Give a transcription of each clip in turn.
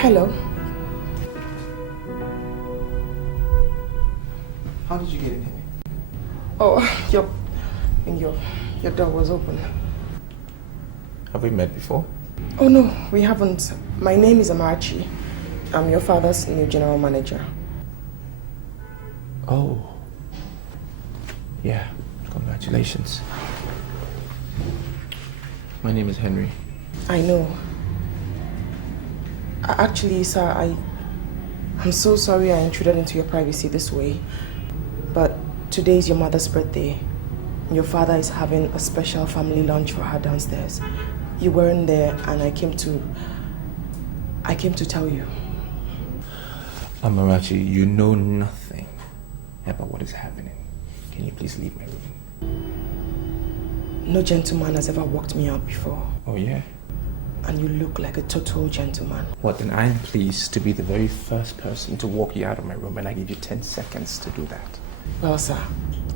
Hello. How did you get in here? Oh, your door was open. Have we met before? Oh no, we haven't. My name is Amarachi. I'm your father's new general manager. Oh. Yeah, congratulations. My name is Henry. I know. Actually, sir, I'm so sorry I intruded into your privacy this way. But today is your mother's birthday. Your father is having a special family lunch for her downstairs. You weren't there and I came to tell you. Amarachi, you know nothing about what is happening. Can you please leave my room? No gentleman has ever walked me out before. Oh yeah? And you look like a total gentleman. What, then I'm pleased to be the very first person to walk you out of my room, and I give you 10 seconds to do that. Well, sir,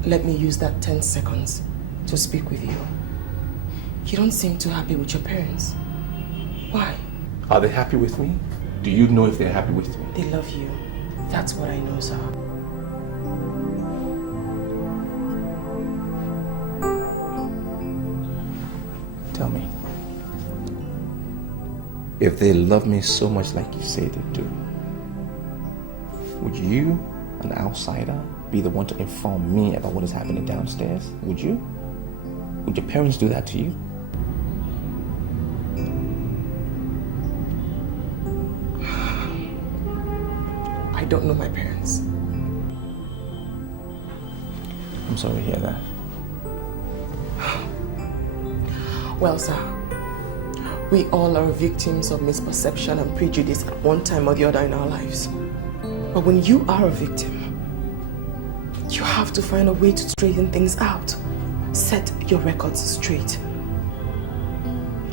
let me use that 10 seconds to speak with you. You don't seem too happy with your parents. Why? Are they happy with me? Do you know if they're happy with me? They love you. That's what I know, sir. Tell me. If they love me so much like you say they do, would you, an outsider, be the one to inform me about what is happening downstairs? Would you? Would your parents do that to you? I don't know my parents. I'm sorry to hear that. Well, sir, we all are victims of misperception and prejudice at one time or the other in our lives. But when you are a victim, you have to find a way to straighten things out. Set your records straight.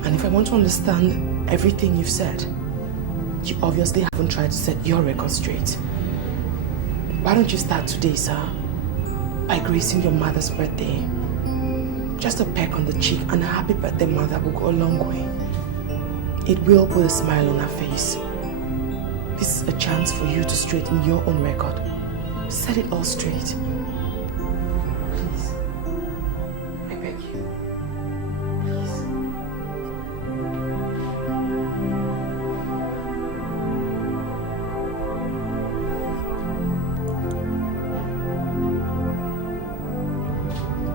And if I want to understand everything you've said, you obviously haven't tried to set your record straight. Why don't you start today, sir, by gracing your mother's birthday? Just a peck on the cheek and a happy birthday, mother, will go a long way. It will put a smile on her face. This is a chance for you to straighten your own record. Set it all straight. Please. I beg you. Please.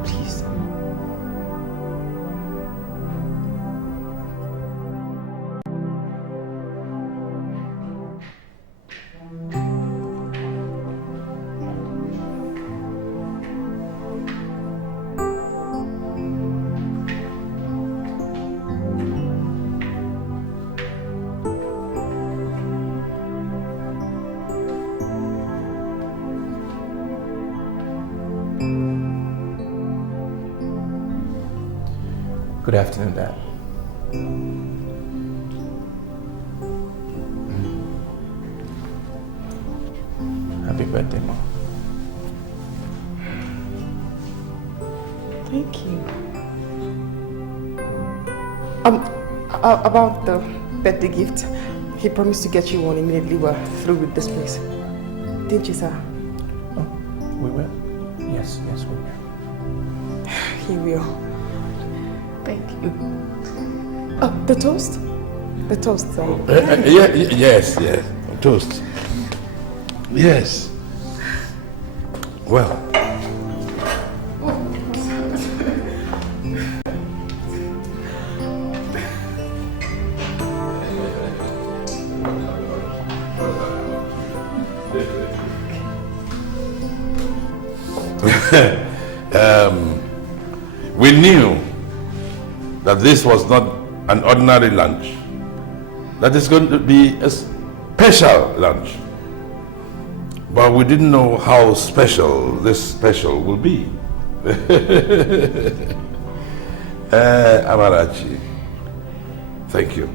Please. Good afternoon, Dad. Happy birthday, Mom. Thank you. About the birthday gift, he promised to get you one immediately we're through with this place. Didn't you, sir? Oh, we will? Yes, we will. He will. Thank you. Oh, the toast? The toast, sir. Yes. Toast. Yes. Well. We knew that this was not an ordinary lunch. That is going to be a special lunch. But we didn't know how special this special will be. Amarachi, thank you.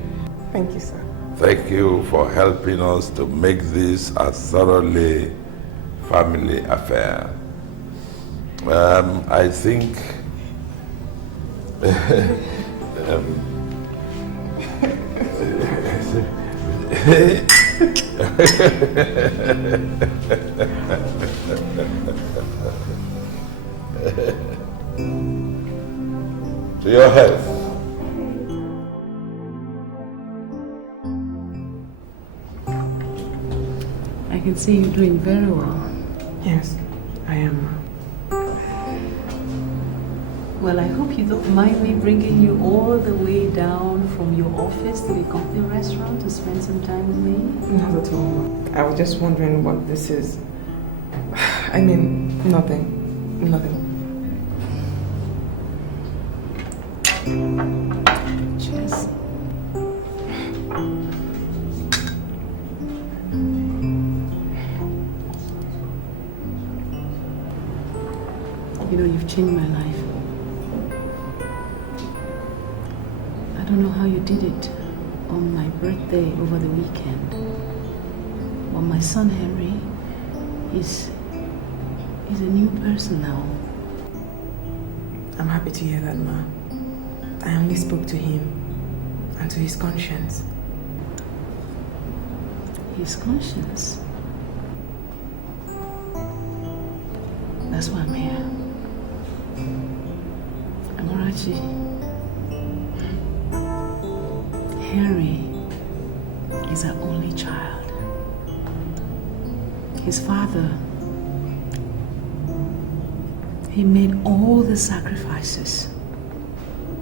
Thank you, sir. Thank you for helping us to make this a thoroughly family affair. I think To your health. I can see you're doing very well. Yes, I am. Well, I hope you don't mind me bringing you all the way down from your office to the company restaurant to spend some time with me. Not at all. I was just wondering what this is. I mean, nothing. Nothing. Cheers. You know, you've changed my life. I don't know how you did it on my birthday over the weekend. But my son Henry is a new person now. I'm happy to hear that, Ma. I only spoke to him and to his conscience. His conscience. That's why I'm here. Amarachi. Henry is our only child. His father, he made all the sacrifices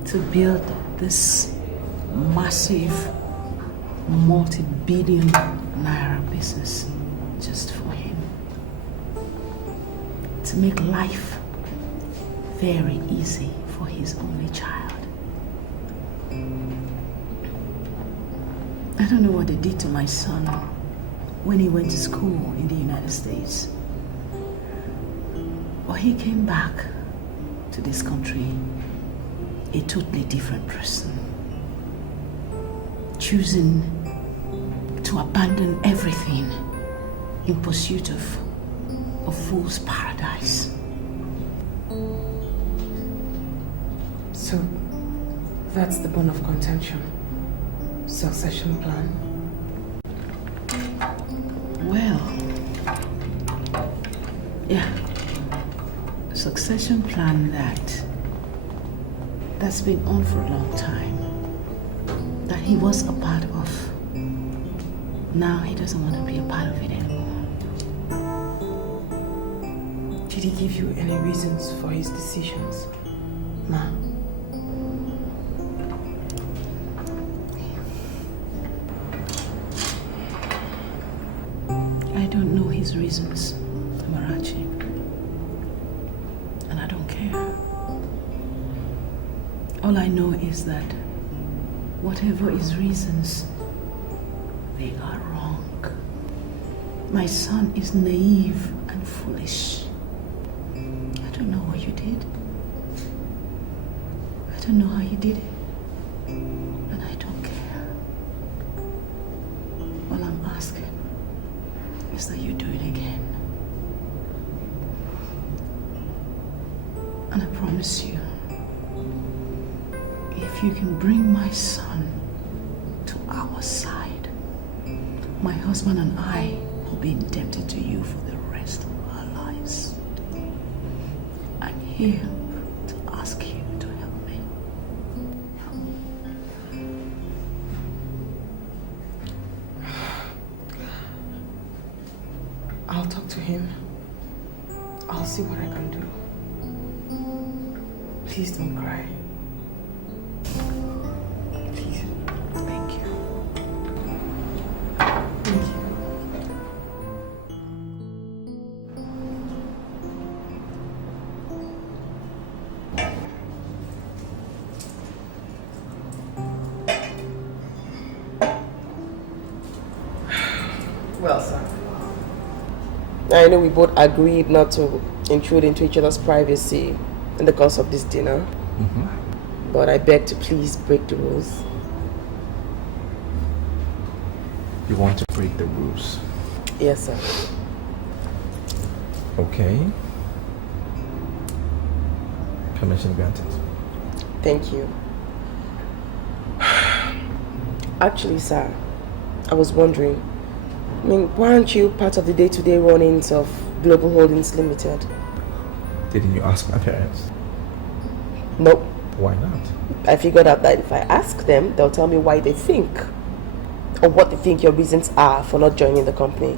to build this massive, multi-billion naira business just for him. To make life very easy for his only child. I don't know what they did to my son when he went to school in the United States. But he came back to this country a totally different person, choosing to abandon everything in pursuit of a fool's paradise. So, that's the bone of contention. Succession plan. Well, yeah, succession plan that's been on for a long time, that he was a part of. Now he doesn't want to be a part of it anymore. Did he give you any reasons for his decisions, Ma? I don't know his reasons, Amarachi. And I don't care. All I know is that whatever his reasons, they are wrong. My son is naive and foolish. I don't know what you did. I don't know how you did it. And I don't care. All I'm asking is that you do it again. And I promise you, if you can bring my son to our side, my husband and I will be indebted to you for the rest of our lives. I'm here to ask you to help me. I'll talk to him. I'll see what I can do. Please don't cry. Please. Thank you. Thank you. Well, sir. I know we both agreed not to intrude into each other's privacy in the course of this dinner. But I beg to please break the rules. You want to break the rules? Yes, sir. Okay. Permission granted. Thank you. Actually, sir, I was wondering, why aren't you part of the day-to-day runnings of Global Holdings Limited? Didn't you ask my parents? Nope. Why not? I figured out that if I ask them, they'll tell me why they think, or what they think your reasons are for not joining the company.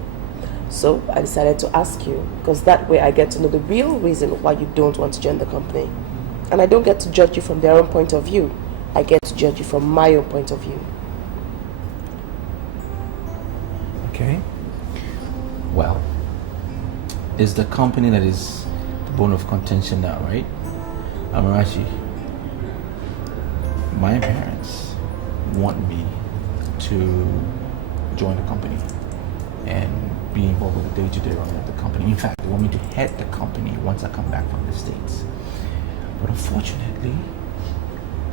So I decided to ask you, because that way I get to know the real reason why you don't want to join the company. And I don't get to judge you from their own point of view. I get to judge you from my own point of view. Okay. Well, it's the company that is the bone of contention now, right? Amarachi, my parents want me to join the company and be involved with the day-to-day running of the company. In fact, they want me to head the company once I come back from the States. But unfortunately,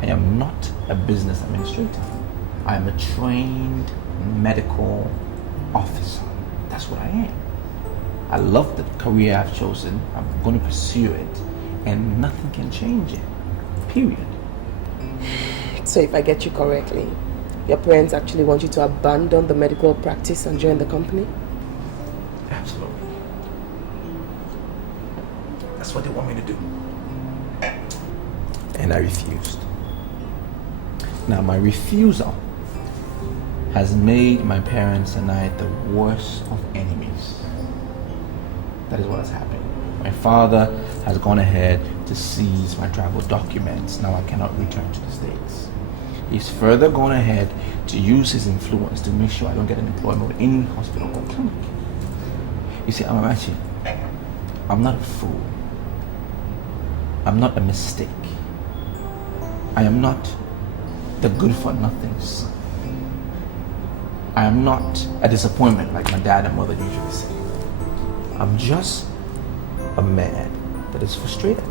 I am not a business administrator. I am a trained medical officer. That's what I am. I love the career I've chosen. I'm going to pursue it, and nothing can change it. Period. So if I get you correctly, your parents actually want you to abandon the medical practice and join the company? Absolutely. That's what they want me to do. And I refused. Now, my refusal has made my parents and I the worst of enemies. That is what has happened. My father has gone ahead to seize my travel documents. Now I cannot return to the States. He's further gone ahead to use his influence to make sure I don't get an employment with any hospital or clinic. You see, Amarachi, I'm not a fool. I'm not a mistake. I am not the good-for-nothing son. I am not a disappointment like my dad and mother usually say. I'm just a man that is frustrated.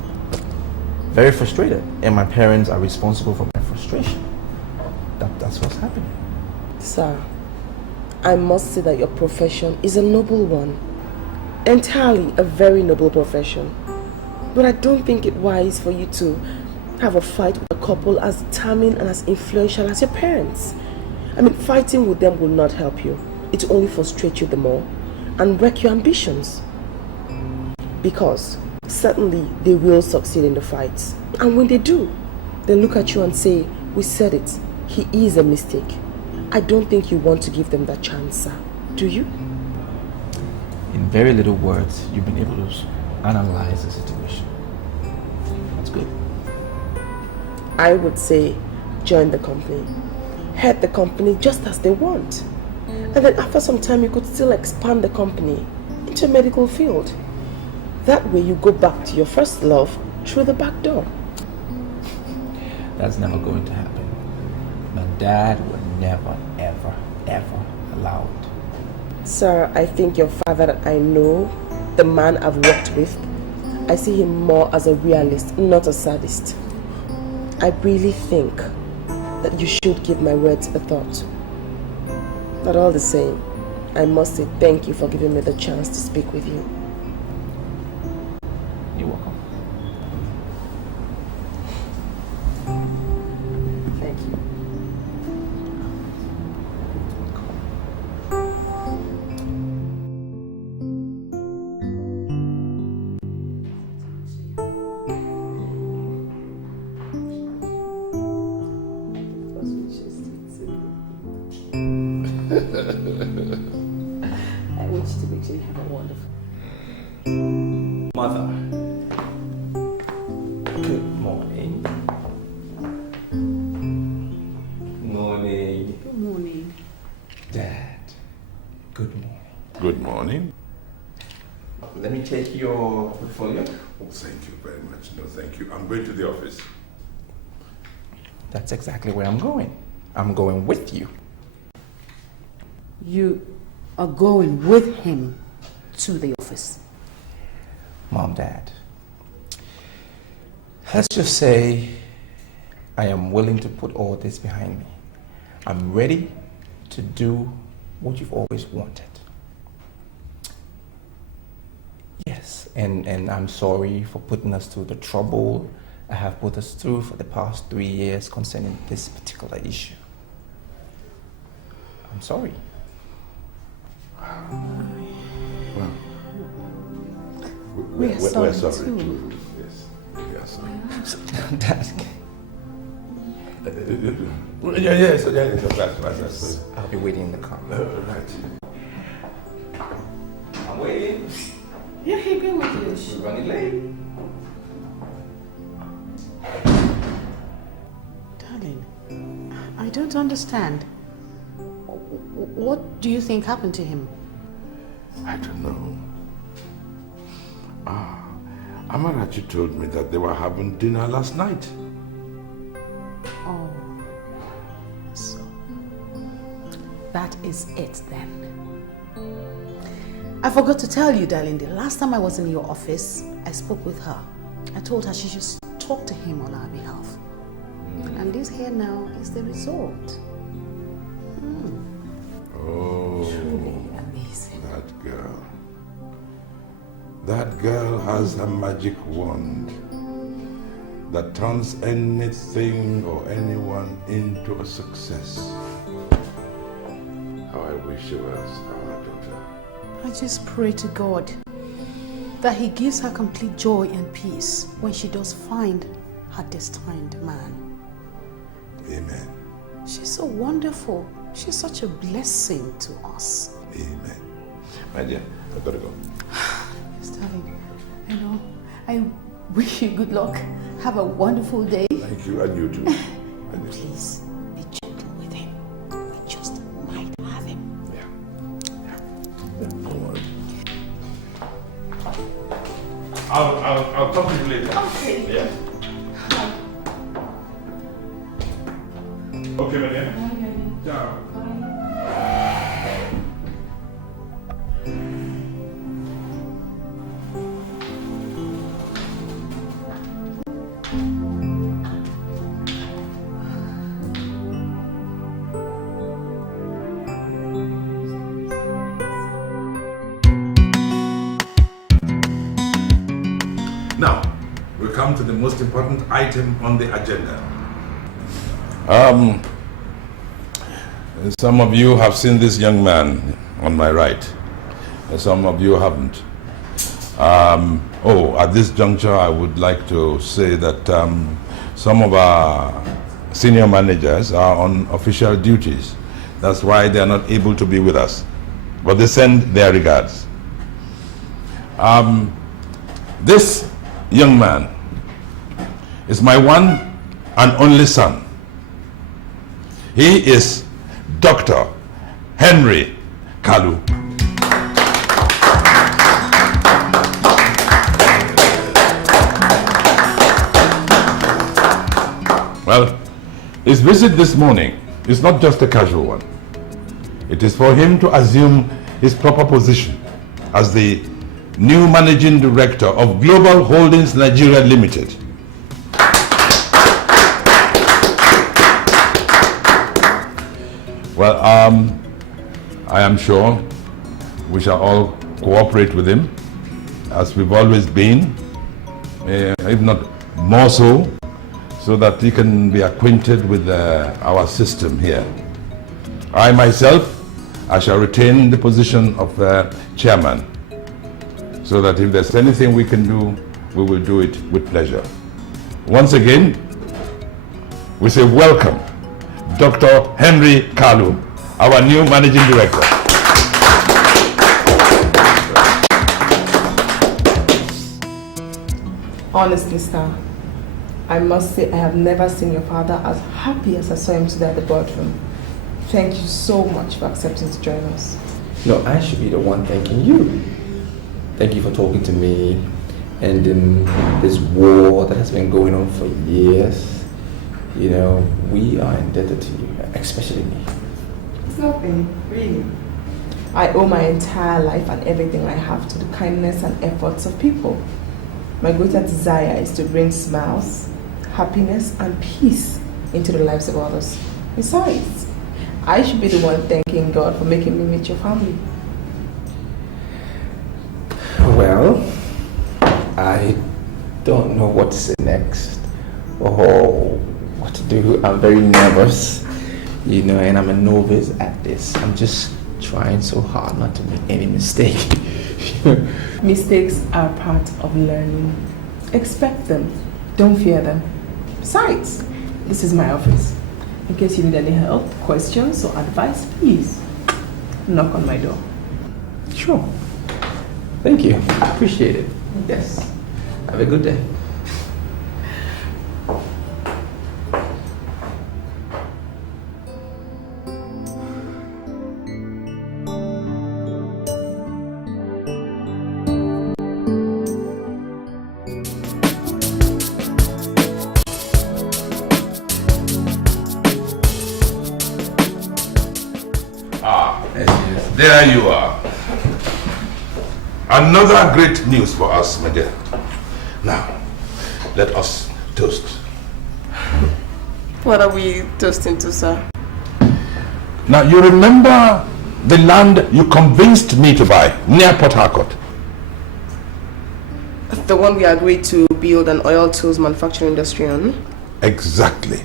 Very frustrated. And my parents are responsible for my frustration. That's what's happening. Sir, I must say that your profession is a noble one. Entirely a very noble profession. But I don't think it wise for you to have a fight with a couple as determined and as influential as your parents. Fighting with them will not help you. It will only frustrate you the more and wreck your ambitions. Because certainly they will succeed in the fights. And when they do, they look at you and say, "We said it. He is a mistake." I don't think you want to give them that chance, sir. Do you? In very little words, you've been able to analyze the situation. That's good. I would say join the company. Head the company just as they want. And then after some time, you could still expand the company into a medical field. That way you go back to your first love through the back door. That's never going to happen. My dad would never, ever, ever allow it. Sir, I think your father that I know, the man I've worked with, I see him more as a realist, not a sadist. I really think that you should give my words a thought. But all the same, I must say thank you for giving me the chance to speak with you. You're welcome. Thank you. I want you to make sure you have a wonderful Mother. Good morning. Morning. Good morning. Dad. Good morning. Good morning. Let me take your portfolio. Oh, thank you very much. No, thank you. I'm going to the office. That's exactly where I'm going. I'm going with you. You are going with him to the office. Mom, Dad. Let's just say I am willing to put all this behind me. I'm ready to do what you've always wanted. Yes, and I'm sorry for putting us through the trouble I have put us through for the past 3 years concerning this particular issue. I'm sorry. Well, we're sorry too. Yes, we are sorry. Dad, Yes, that's I'll be waiting in the car. right. I'm waiting. Yeah, hey, go with this. We're running late. Darling, I don't understand. What do you think happened to him? I don't know. Amarachi told me that they were having dinner last night. Oh, so that is it then. I forgot to tell you, darling, the last time I was in your office, I spoke with her. I told her she should talk to him on our behalf. And this here now is the result. Oh, Truly amazing. that girl. That girl has a magic wand that turns anything or anyone into a success. How I wish she was our daughter. I just pray to God that He gives her complete joy and peace when she does find her destined man. Amen. She's so wonderful. She's such a blessing to us. Amen. My dear, I gotta go. Yes, darling. You know, I wish you good luck. Have a wonderful day. Thank you, and you too. And you. Please be gentle with him. We just might have him. Yeah. Don't worry. I'll talk to you later. Okay. Yeah. Okay, my dear. Ciao. Now, we come to the most important item on the agenda. Some of you have seen this young man on my right, and some of you haven't. At this juncture, I would like to say that some of our senior managers are on official duties. That's why they are not able to be with us. But they send their regards. This young man is my one and only son. He is Dr. Henry Kalu. Well, his visit this morning is not just a casual one. It is for him to assume his proper position as the new managing director of Global Holdings Nigeria Limited. Well, I am sure we shall all cooperate with him as we've always been, if not more so that he can be acquainted with our system here. I myself, I shall retain the position of chairman, so that if there's anything we can do, we will do it with pleasure. Once again, we say welcome, Dr. Henry Kalu, our new managing director. Honestly, sir, I must say I have never seen your father as happy as I saw him today at the boardroom. Thank you so much for accepting to join us. No, I should be the one thanking you. Thank you for talking to me, and this war that has been going on for years. You know, we are indebted to you, especially me. It's nothing, really. I owe my entire life and everything I have to the kindness and efforts of people. My greatest desire is to bring smiles, happiness, and peace into the lives of others. Besides, I should be the one thanking God for making me meet your family. Well, I don't know what to say next or what to do. I'm very nervous, you know, and I'm a novice at this. I'm just trying so hard not to make any mistake. Mistakes are part of learning. Expect them. Don't fear them. Besides, this is my office. In case you need any help, questions, or advice, please knock on my door. Sure. Thank you. Appreciate it. Yes. Have a good day. There you are. Another great news for us, my dear. Now, let us toast. What are we toasting to, sir? Now, you remember the land you convinced me to buy near Port Harcourt? The one we agreed to build an oil tools manufacturing industry on? Exactly.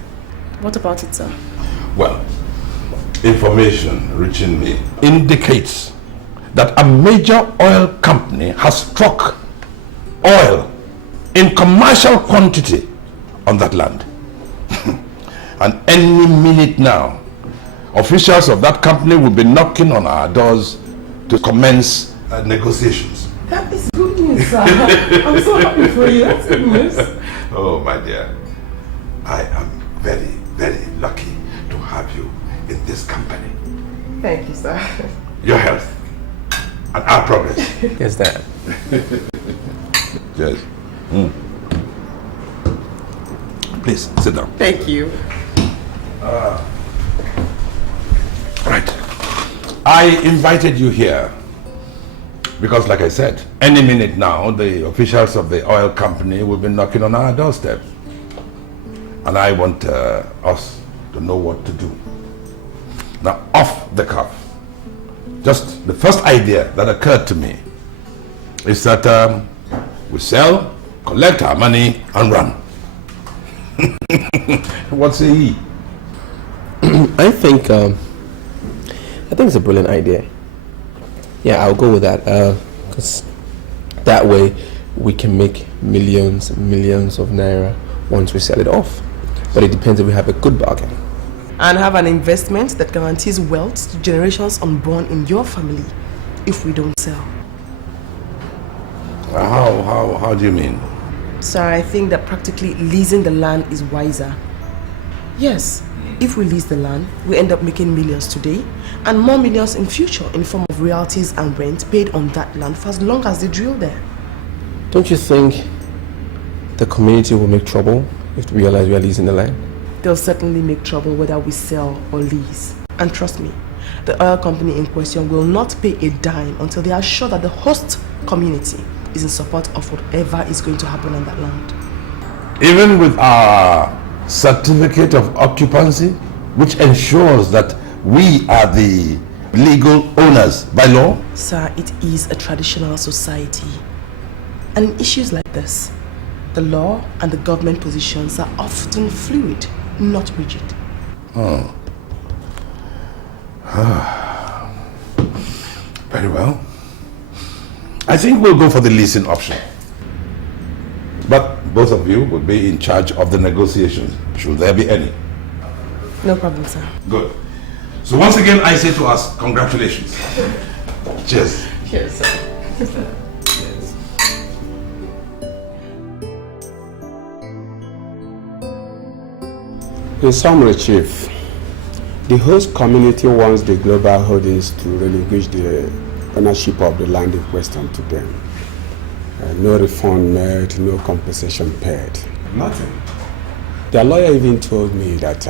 What about it, sir? Well, information reaching me indicates that a major oil company has struck oil in commercial quantity on that land. And any minute now, officials of that company will be knocking on our doors to commence negotiations. That is good news, sir. I'm so happy for you. That's good news. Oh, my dear, I am very, very lucky to have you in this company. Thank you, sir. Your health and our progress. Yes, Dad. Yes. Please sit down. Thank you. Right. I invited you here because, like I said, any minute now the officials of the oil company will be knocking on our doorstep, and I want us to know what to do. Now, off the cuff, just the first idea that occurred to me is that we sell, collect our money, and run. What say ye? I think it's a brilliant idea. Yeah, I'll go with that. Because that way we can make millions and millions of naira once we sell it off. But it depends if we have a good bargain. And have an investment that guarantees wealth to generations unborn in your family if we don't sell. How do you mean? Sir, I think that practically leasing the land is wiser. Yes, if we lease the land, we end up making millions today and more millions in future in form of royalties and rent paid on that land for as long as they drill there. Don't you think the community will make trouble if they realize we are leasing the land? They'll certainly make trouble whether we sell or lease. And trust me, the oil company in question will not pay a dime until they are sure that the host community is in support of whatever is going to happen on that land. Even with our certificate of occupancy, which ensures that we are the legal owners by law? Sir, it is a traditional society. And in issues like this, the law and the government positions are often fluid, not rigid. Oh. Very well. I think we'll go for the leasing option. But both of you will be in charge of the negotiations, should there be any. No problem, sir. Good. So once again, I say to us, congratulations. Cheers. Cheers, sir. In summary, Chief, the host community wants the global holdings to relinquish the ownership of the land in question to them. No refund made, no compensation paid. Nothing. Their lawyer even told me that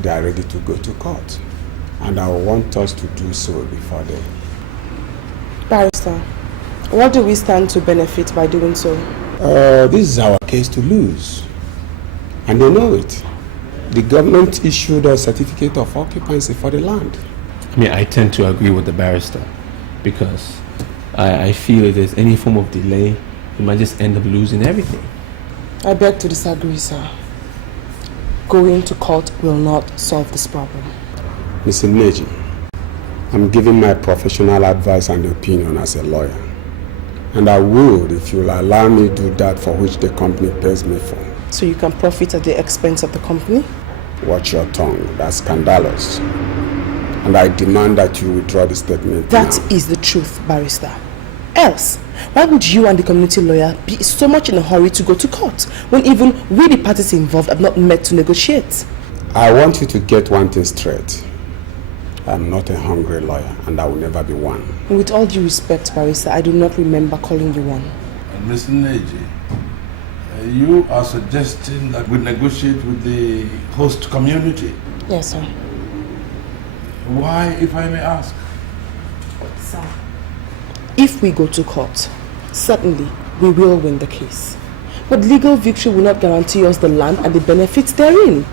they are ready to go to court, and I want us to do so before then. Barrister, what do we stand to benefit by doing so? This is our case to lose, and they know it. The government issued a certificate of occupancy for the land. I mean, I tend to agree with the barrister because I feel if there's any form of delay, we might just end up losing everything. I beg to disagree, sir. Going to court will not solve this problem. Mr. Neji, I'm giving my professional advice and opinion as a lawyer. And I would if you'll allow me to do that for which the company pays me for. So you can profit at the expense of the company? Watch your tongue. That's scandalous. And I demand that you withdraw the statement That now. is the truth, barrister. Else, why would you and the community lawyer be so much in a hurry to go to court when even we, the parties involved, have not met to negotiate? I want you to get one thing straight. I'm not a hungry lawyer, and I will never be one. With all due respect, barrister, I do not remember calling you one. And Ms. Neji, you are suggesting that we negotiate with the host community. Yes, sir. Why, if I may ask? Sir, if we go to court, certainly we will win the case. But legal victory will not guarantee us the land and the benefits therein.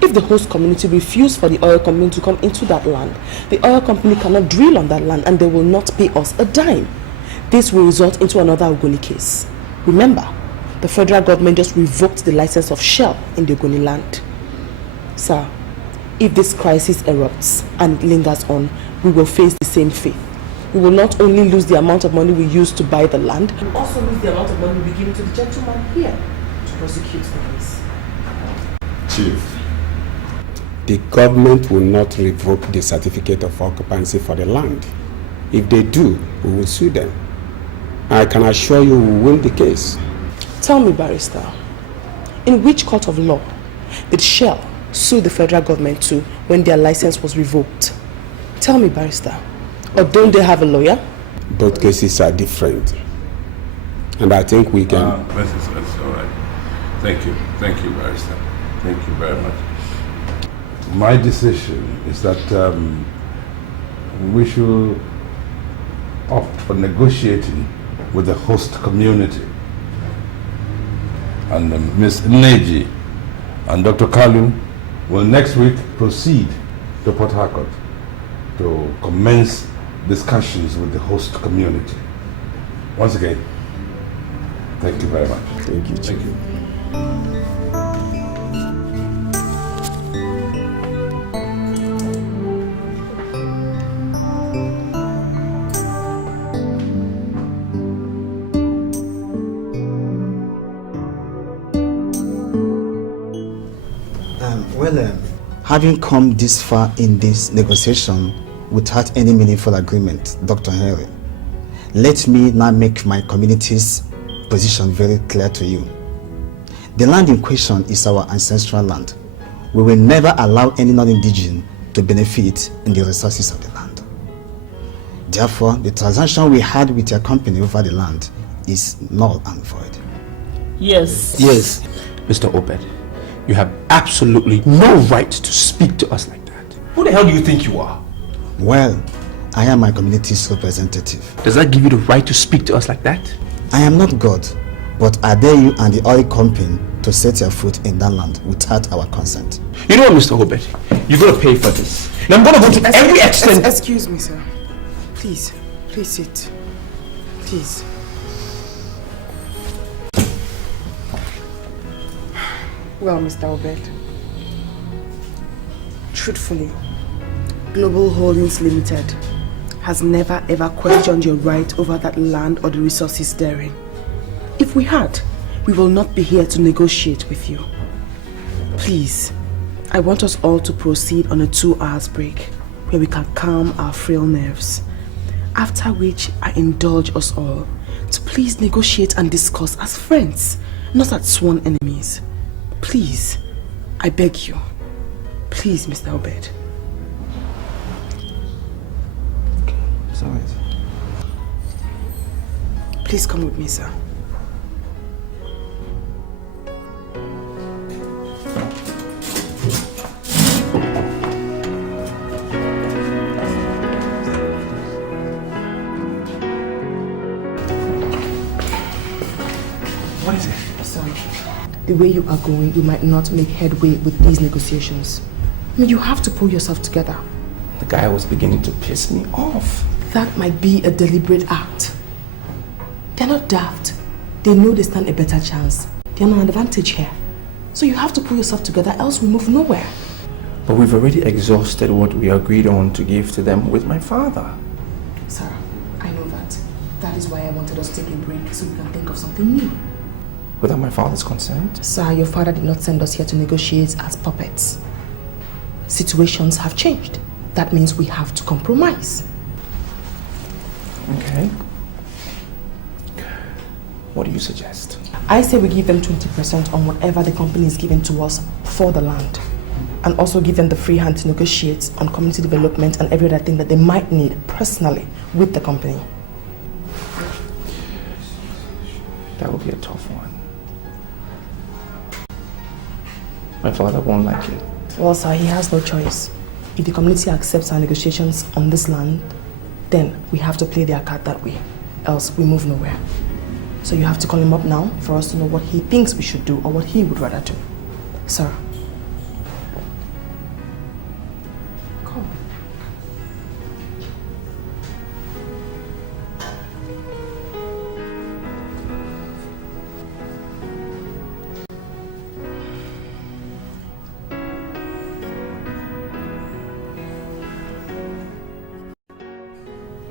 If the host community refuse for the oil company to come into that land, the oil company cannot drill on that land and they will not pay us a dime. This will result into another Ogoni case. Remember, the federal government just revoked the license of Shell in the Ogoni land. Sir, if this crisis erupts and lingers on, we will face the same fate. We will not only lose the amount of money we used to buy the land, we will also lose the amount of money we give to the gentleman here to prosecute the case. Chief, the government will not revoke the certificate of occupancy for the land. If they do, we will sue them. I can assure you we will win the case. Tell me, barrister, in which court of law did Shell sue the federal government to when their license was revoked? Tell me, barrister, or don't they have a lawyer? Both cases are different. And I think we can... That's all right. Thank you, barrister. Thank you very much. My decision is that we should opt for negotiating with the host community. And Ms. Neji and Dr. Kalu will next week proceed to Port Harcourt to commence discussions with the host community. Once again, thank you very much. Thank you, Chief. Thank you. Having come this far in this negotiation without any meaningful agreement, Dr. Henry, let me now make my community's position very clear to you. The land in question is our ancestral land. We will never allow any non-indigenous to benefit in the resources of the land. Therefore, the transaction we had with your company over the land is null and void. Yes, Mr. Obed. You have absolutely no right to speak to us like that. Who the hell do you think you are? Well, I am my community's representative. Does that give you the right to speak to us like that? I am not God, but I dare you and the oil company to set your foot in that land without our consent. You know what, Mr. Obed? You're going to pay for this. And I'm going to go to every extent... Excuse me, sir. Please sit. Please. Well, Mr. Obed, truthfully, Global Holdings Limited has never ever questioned your right over that land or the resources therein. If we had, we will not be here to negotiate with you. Please, I want us all to proceed on a 2-hour break where we can calm our frail nerves. After which, I indulge us all to please negotiate and discuss as friends, not as sworn enemies. Please, I beg you. Please, Mr. Obed. Okay, it's all right. Please come with me, sir. What is it? Sorry. The way you are going, you might not make headway with these negotiations. I mean, you have to pull yourself together. The guy was beginning to piss me off. That might be a deliberate act. They're not daft. They know they stand a better chance. They're on an advantage here. So you have to pull yourself together, else we move nowhere. But we've already exhausted what we agreed on to give to them with my father. Sir, I know that. That is why I wanted us to take a break so we can think of something new. Without my father's consent? Sir, your father did not send us here to negotiate as puppets. Situations have changed. That means we have to compromise. Okay. What do you suggest? I say we give them 20% on whatever the company is giving to us for the land. And also give them the free hand to negotiate on community development and every other thing that they might need personally with the company. That would be a tough one. My father won't like it. Well, sir, he has no choice. If the community accepts our negotiations on this land, then we have to play their card that way. Else we move nowhere. So you have to call him up now for us to know what he thinks we should do or what he would rather do. Sir. Come.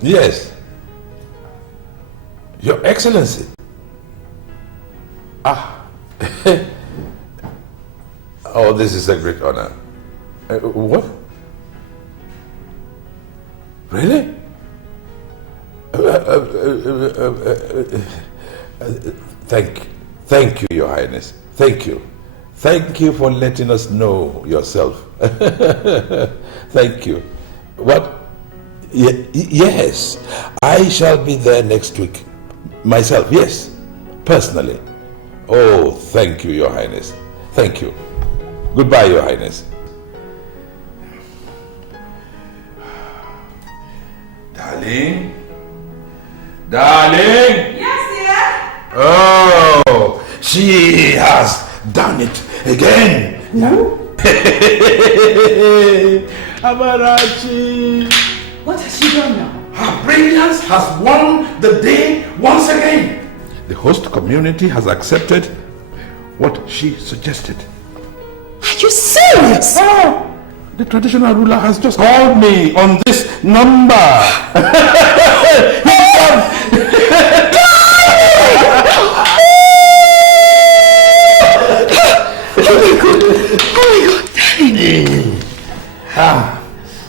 Yes. Your Excellency. Oh, this is a great honor. What? Really? Thank you, Your Highness. Thank you. Thank you for letting us know yourself. Thank you. What? Yes, I shall be there next week. Myself, yes, personally. Oh, thank you, Your Highness. Thank you. Goodbye, Your Highness. Darling? Darling? Yes, dear? Oh, she has done it again. Who? Amarachi. What has she done now? Her brilliance has won the day once again. The host community has accepted what she suggested. Are you serious? Oh, the traditional ruler has just called me on this number.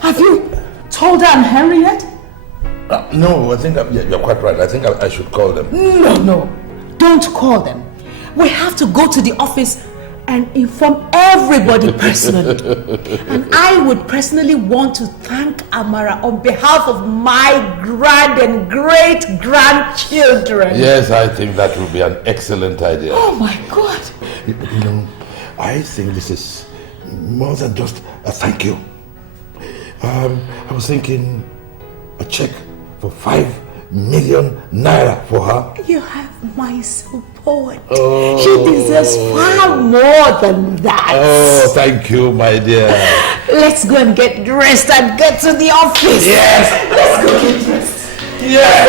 Have you told her and Henry yet? No, I think you're quite right. I think I should call them. No. Don't call them. We have to go to the office and inform everybody personally. And I would personally want to thank Amara on behalf of my grand and great grandchildren. Yes, I think that will be an excellent idea. Oh my God. You know, I think this is more than just a thank you. I was thinking a check for 5 million naira for her. You have my support. Oh. She deserves far more than that. Oh, thank you, my dear. Let's go and get dressed and get to the office. Yes. Let's go get dressed. Yes.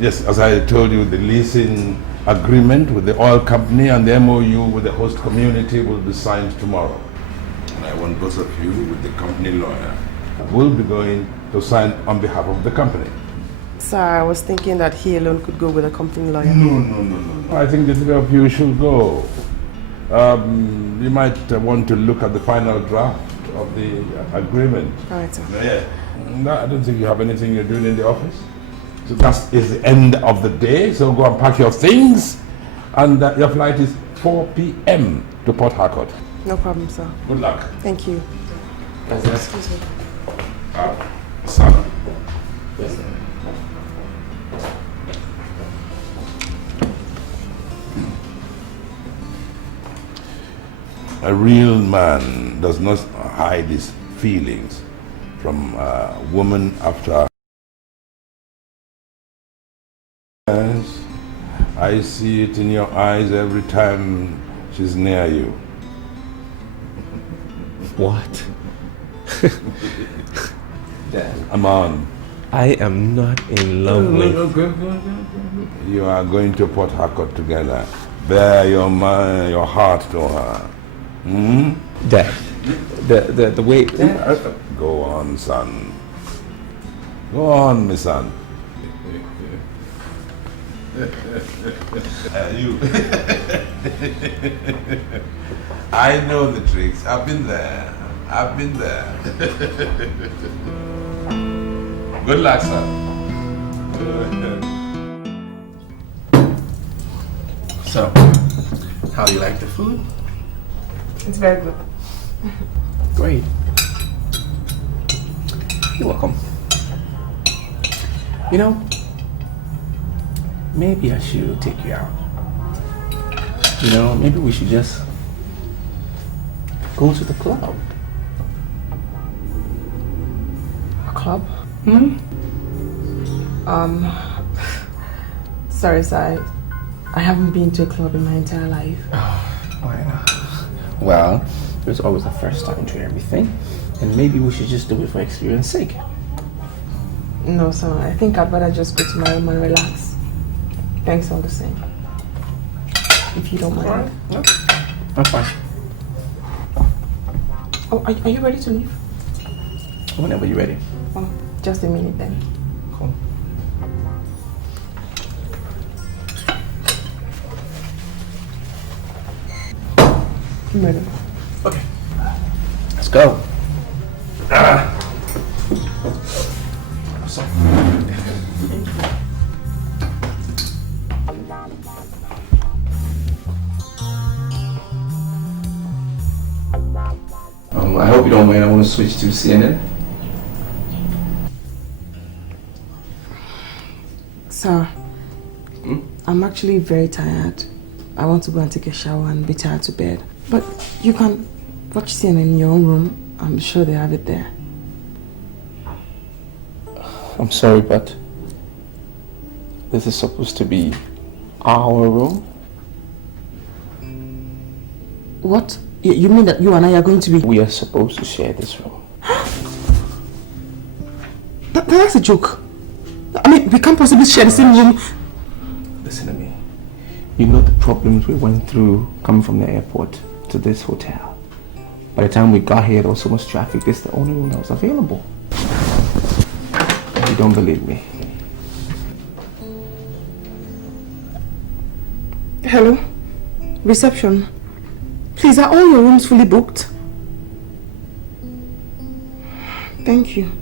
Yes, as I told you, the leasing agreement with the oil company and the MOU with the host community will be signed tomorrow. And I want both of you with the company lawyer will be going to sign on behalf of the company. Sir, I was thinking that he alone could go with a company lawyer. No. I think the three of you should go. You might want to look at the final draft of the agreement. All right, sir. Yeah. No, I don't think you have anything you're doing in the office. So that is the end of the day. So go and pack your things. And your flight is 4 p.m. to Port Harcourt. No problem, sir. Good luck. Thank you. Excuse me. Sir. Yes, sir. A real man does not hide his feelings from a woman after. Yes, I see it in your eyes every time she's near you. What? Aman, I am not in love with... Good. You are going to Port Harcourt together. Bear your mind, your heart to her. Hmm? Dad, the way... Go on, son. Go on, my son. You. I know the tricks. I've been there. Good luck, son. So, how do you like the food? It's very good. Great. You're welcome. You know, maybe I should take you out. You know, maybe we should just go to the club. A club? Hmm? Sorry, sir. I haven't been to a club in my entire life. Why not? Well, there's always a first time to everything. And maybe we should just do it for experience sake. No, sir. I think I'd rather just go to my room and relax. Thanks all the same. If you don't mind. Alright. No. I'm fine. Oh, are you ready to leave? Whenever you're ready. Oh, just a minute then. Cool. I'm ready. Okay. Let's go. So. I hope you don't mind. I want to switch to CNN. Sir, I'm actually very tired. I want to go and take a shower and be tired to bed. But you can watch CNN in your own room. I'm sure they have it there. I'm sorry, but this is supposed to be our room. What? You mean that you and I are going to be... We are supposed to share this room. That's a joke. I mean, we can't possibly share the same room. Listen to me. You know the problems we went through coming from the airport to this hotel. By the time we got here, there was so much traffic. This is the only room that was available. You don't believe me? Hello? Reception. Please, are all your rooms fully booked? Thank you.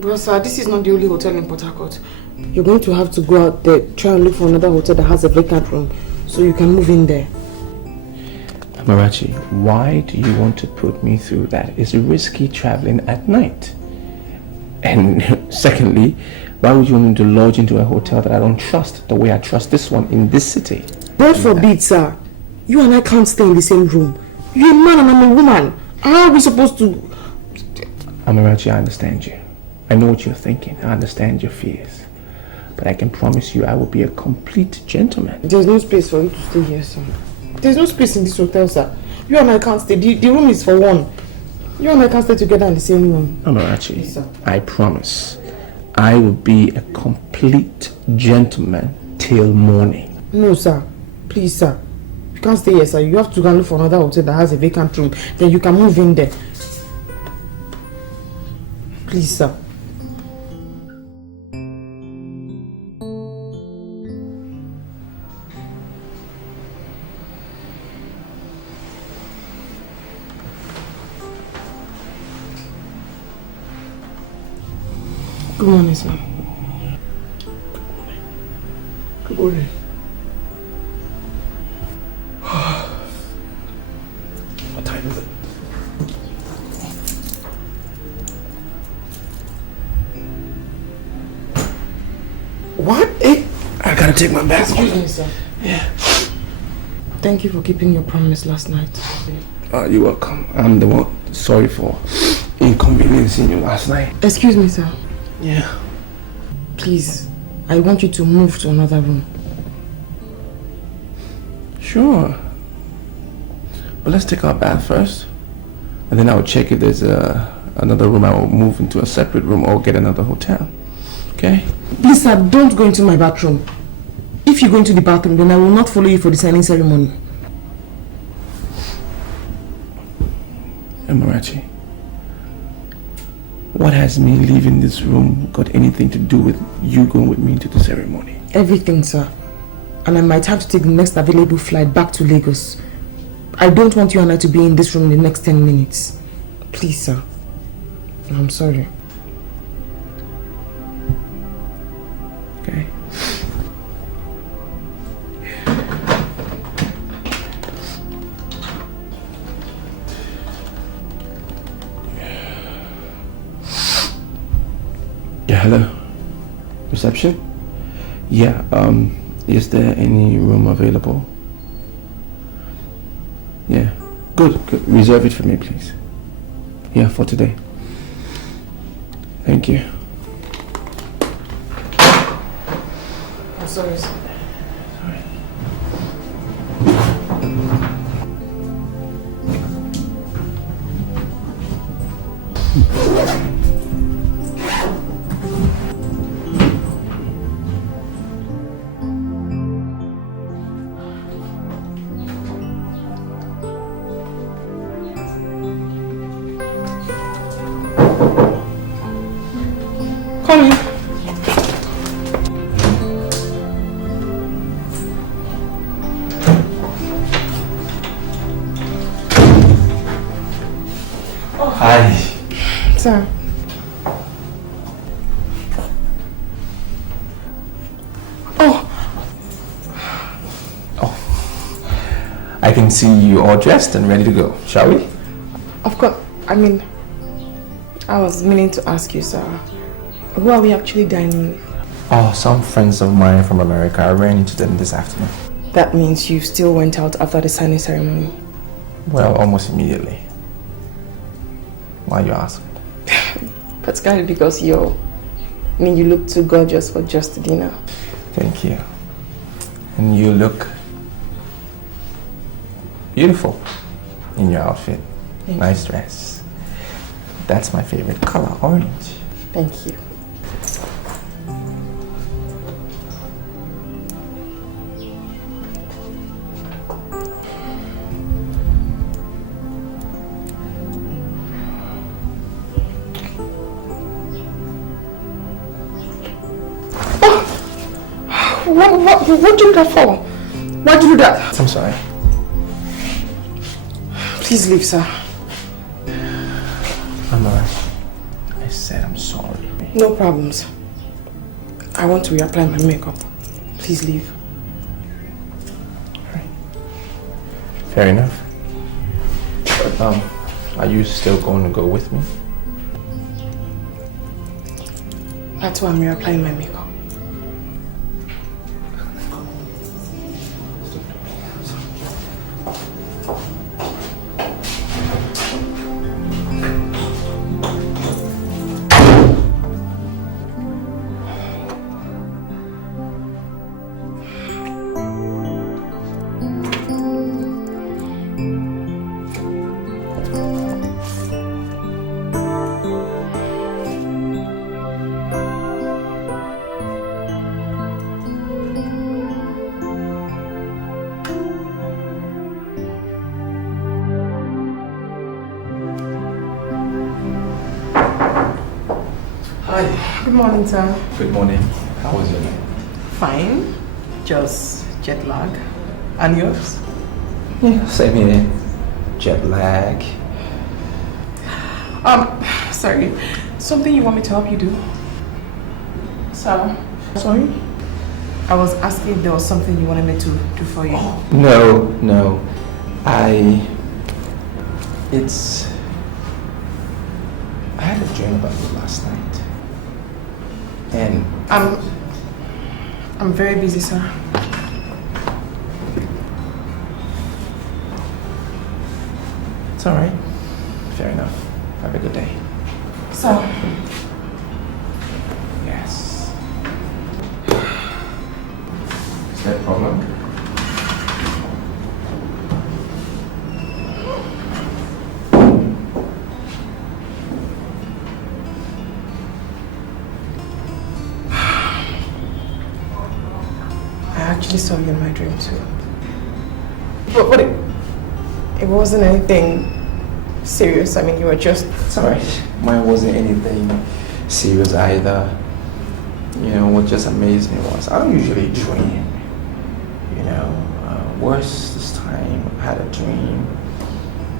Well, sir, this is not the only hotel in Port Harcourt. You're going to have to go out there, try and look for another hotel that has a vacant room, so you can move in there. Amarachi, why do you want to put me through that? It's risky traveling at night. And secondly, why would you want me to lodge into a hotel that I don't trust the way I trust this one in this city? God forbid, sir. You and I can't stay in the same room. You're a man and I'm a woman. How are we supposed to... Amarachi, I understand you. I know what you're thinking. I understand your fears. But I can promise you I will be a complete gentleman. There's no space for you to stay here, sir. There's no space in this hotel, sir. You and I can't stay. The room is for one. You and I can't stay together in the same room. Amarachi, Yes, sir. I promise I will be a complete gentleman till morning. No, sir. Please, sir. You can't stay here, sir. You have to go and look for another hotel that has a vacant room. Then you can move in there. Please, sir. Good morning, sir. Good morning. What time is it? What? Hey, I gotta take my bath. Excuse me, sir. Yeah. Thank you for keeping your promise last night. You're welcome. I'm the one sorry for inconveniencing you last night. Excuse me, sir. Yeah. Please, I want you to move to another room. Sure. But let's take our bath first. And then I'll check if there's another room. I will move into a separate room or get another hotel. Okay? Please, sir, don't go into my bathroom. If you go into the bathroom, then I will not follow you for the signing ceremony. Amarachi, what has me leaving this room got anything to do with you going with me into the ceremony? Everything, sir. And I might have to take the next available flight back to Lagos. I don't want you and I to be in this room in the next 10 minutes. Please, sir. I'm sorry. Okay. Yeah, hello. Reception? Yeah, is there any room available? Yeah. Good. Reserve it for me, please. Yeah, for today. Thank you. I'm sorry, sir. Sorry. Come in. Hi. Sir. I can see you all dressed and ready to go. Shall we? Of course. I was meaning to ask you, sir. Who are we actually dining with? Oh, some friends of mine from America. I ran into them this afternoon. That means you still went out after the signing ceremony. Well, almost immediately. Why you ask? Particularly because you look too gorgeous for just dinner. Thank you. And you look beautiful in your outfit. Nice dress. That's my favorite color, orange. Thank you. What do you do that for? Why do you do that? I'm sorry. Please leave, sir. I said I'm sorry. No problems. I want to reapply my makeup. Please leave. Right. Fair enough. But, are you still going to go with me? That's why I'm reapplying my makeup. Good morning, sir. Good morning. How was your night? Fine. Just jet lag. And yours? Yeah, same here. Jet lag. Sorry. Something you want me to help you do? Sir? Sorry? I was asking if there was something you wanted me to do for you. No. I had a dream about you last night. And I'm very busy, sir. it's all right. Fair enough. Have a good day. Sir. Yes. Is there a problem? actually saw you in my dream too. But it wasn't anything serious. I mean, you were just... It's alright. Mine wasn't anything serious either. You know, what just amazed me was I don't usually dream. You know, worse this time, I had a dream.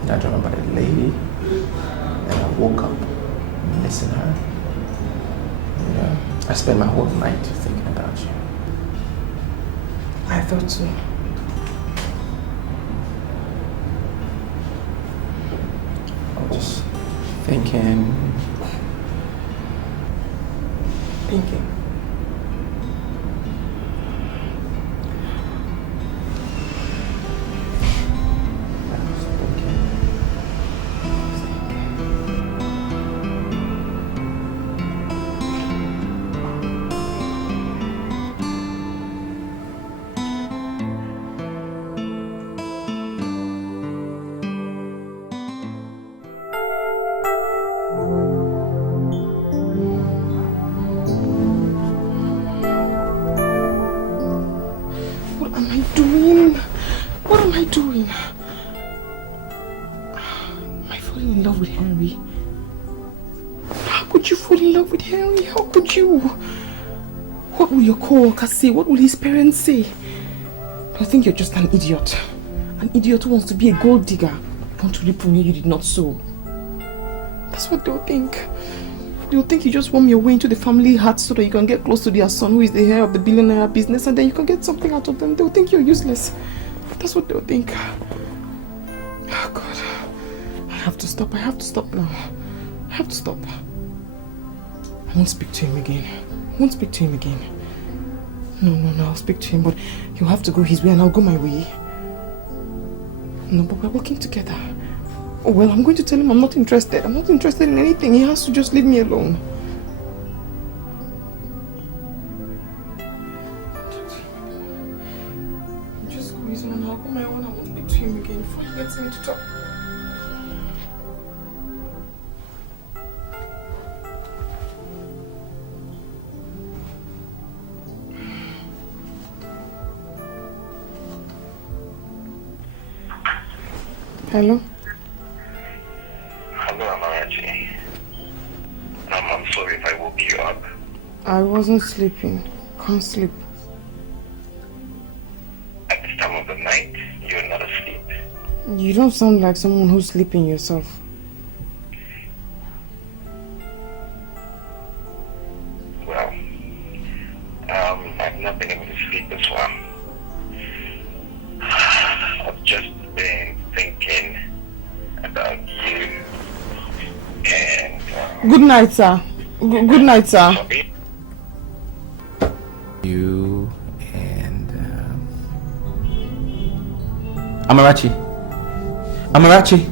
And I dreamt about a lady. And I woke up missing her. You know, I spent my whole night thinking about you. I thought so. I was just thinking. Thinking. What will your co-workers say? What will his parents say? I think you're just an idiot. An idiot who wants to be a gold digger. Want to reap from where you did not sow. That's what they'll think. They'll think you just worm your way into the family heart so that you can get close to their son who is the heir of the billionaire business, and then you can get something out of them. They'll think you're useless. That's what they'll think. Oh God. I have to stop. I have to stop now. I have to stop. I won't speak to him again. I won't speak to him again. No, I'll speak to him, but he'll have to go his way and I'll go my way. No, but we're working together. Oh, well, I'm going to tell him I'm not interested. I'm not interested in anything. He has to just leave me alone. Just go his way and I'll go my own. I won't speak to him again before he gets me to talk. Hello? Hello, Amarachi. I'm sorry if I woke you up. I wasn't sleeping. Can't sleep. At this time of the night, you're not asleep. You don't sound like someone who's sleeping yourself. Well, I've not been able to sleep as well. I've just been thinking about you and... Good night, sir. Good night, sir. Sorry? You and... Amarachi. Amarachi!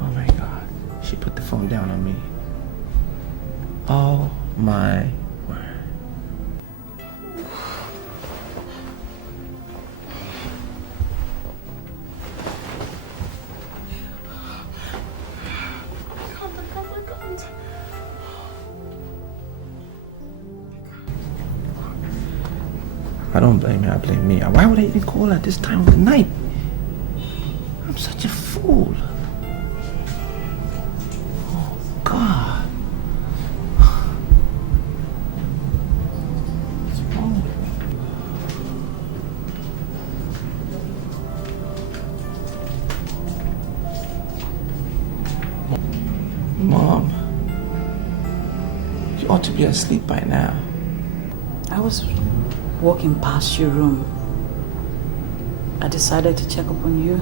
Oh my God. She put the phone down on me. Oh my word. I don't blame her, I blame me. Why would I even call her at this time of the night? I'm such a fool. Oh, God. What's wrong? Mom, you ought to be asleep by now. I was walking past your room. I decided to check up on you.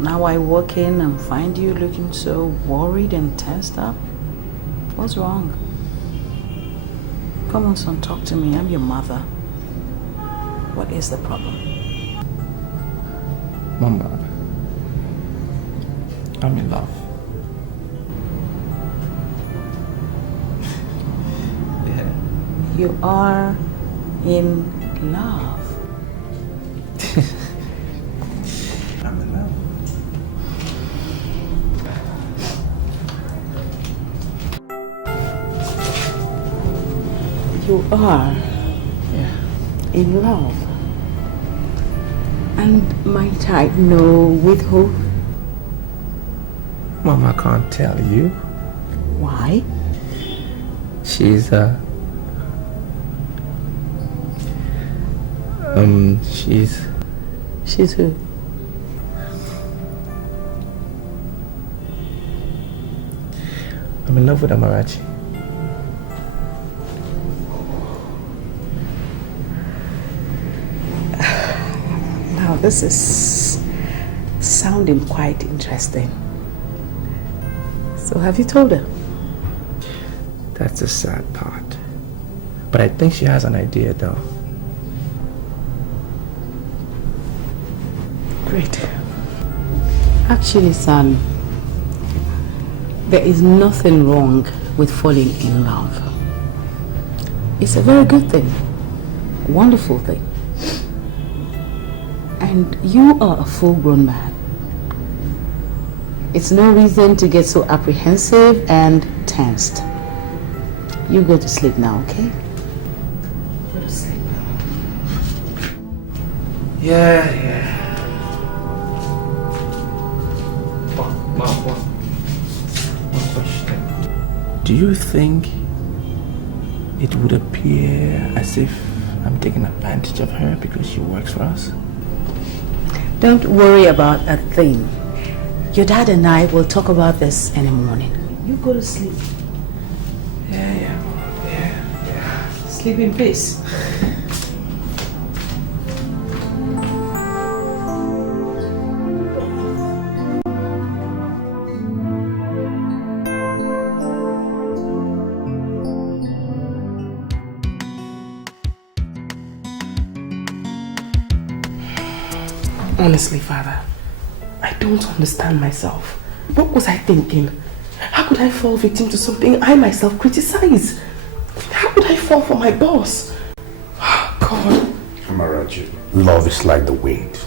Now I walk in and find you looking so worried and tensed up. What's wrong? Come on, son, talk to me. I'm your mother. What is the problem? Mama, I'm in love. You are in love. I'm in love. You are in love. And might I know with who? Mom, I can't tell you. Why? She's She's who? I'm in love with Amarachi. Now this is sounding quite interesting. So have you told her? That's the sad part. But I think she has an idea though. Great. Actually, son, there is nothing wrong with falling in love. It's a very good thing, a wonderful thing. And you are a full-grown man. It's no reason to get so apprehensive and tensed. You go to sleep now, okay? Go to sleep. Yeah. One question. Do you think it would appear as if I'm taking advantage of her because she works for us? Don't worry about a thing. Your dad and I will talk about this in the morning. You go to sleep. Yeah. Sleep in peace. Honestly, Father, I don't understand myself. What was I thinking? How could I fall victim to something I myself criticize? How could I fall for my boss? God. Amarachi, love is like the wind.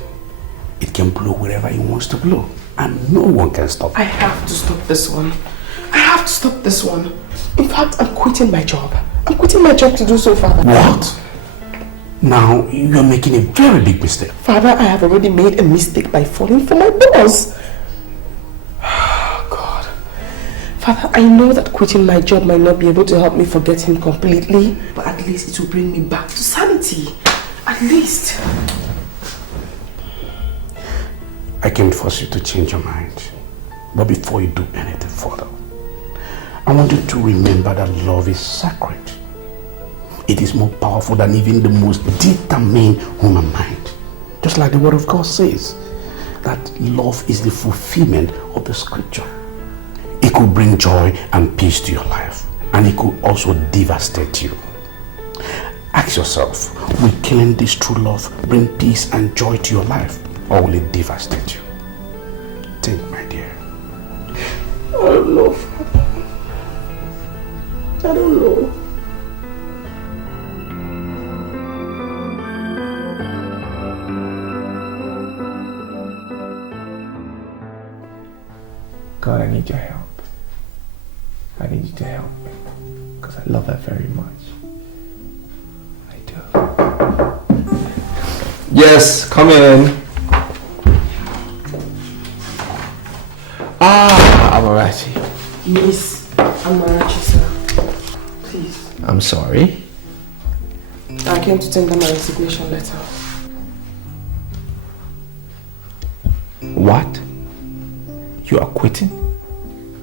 It can blow wherever it wants to blow, and no one can stop it. I have to stop this one. I have to stop this one. In fact, I'm quitting my job. I'm quitting my job to do so, Father. What? Now, you're making a very big mistake. Father, I have already made a mistake by falling for my boss. God. Father, I know that quitting my job might not be able to help me forget him completely, but at least it will bring me back to sanity. At least. I can't force you to change your mind. But before you do anything further, I want you to remember that love is sacred. It is more powerful than even the most determined human mind. Just like the word of God says, that love is the fulfillment of the scripture. It could bring joy and peace to your life, and it could also devastate you. Ask yourself, will killing this true love bring peace and joy to your life, or will it devastate you? Think, my dear. I don't know, Father. I don't know. God, I need your help. I need you to help me because I love her very much. I do. Yes, come in. Amarachi. Miss Amarachi, sir. Please. I'm sorry. I came to tender my resignation letter. What? You are quitting?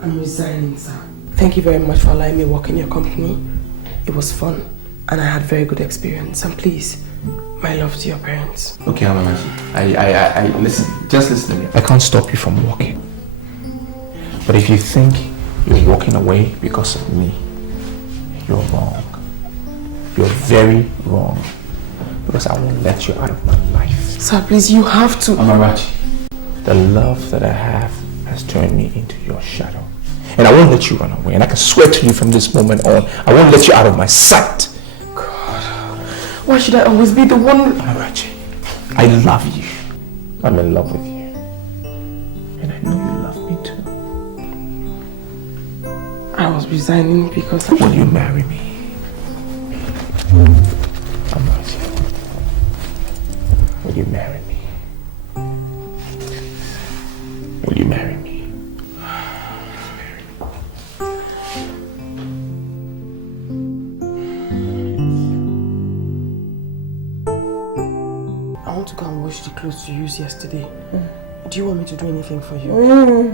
I'm resigning, sir. Thank you very much for allowing me to work in your company. It was fun, and I had very good experience. And please, my love to your parents. Okay, Amarachi. I listen. Just listen to me. I can't stop you from walking. But if you think you're walking away because of me, you're wrong. You're very wrong. Because I won't let you out of my life. Sir, please, you have to. Amarachi, the love that I have has turned me into your shadow. And I won't let you run away. And I can swear to you from this moment on, I won't let you out of my sight. God, why should I always be the one? Amarachi, I love you. I'm in love with you. And I know you love me too. I was resigning because... Will you marry me? clothes you used yesterday. Do you want me to do anything for you?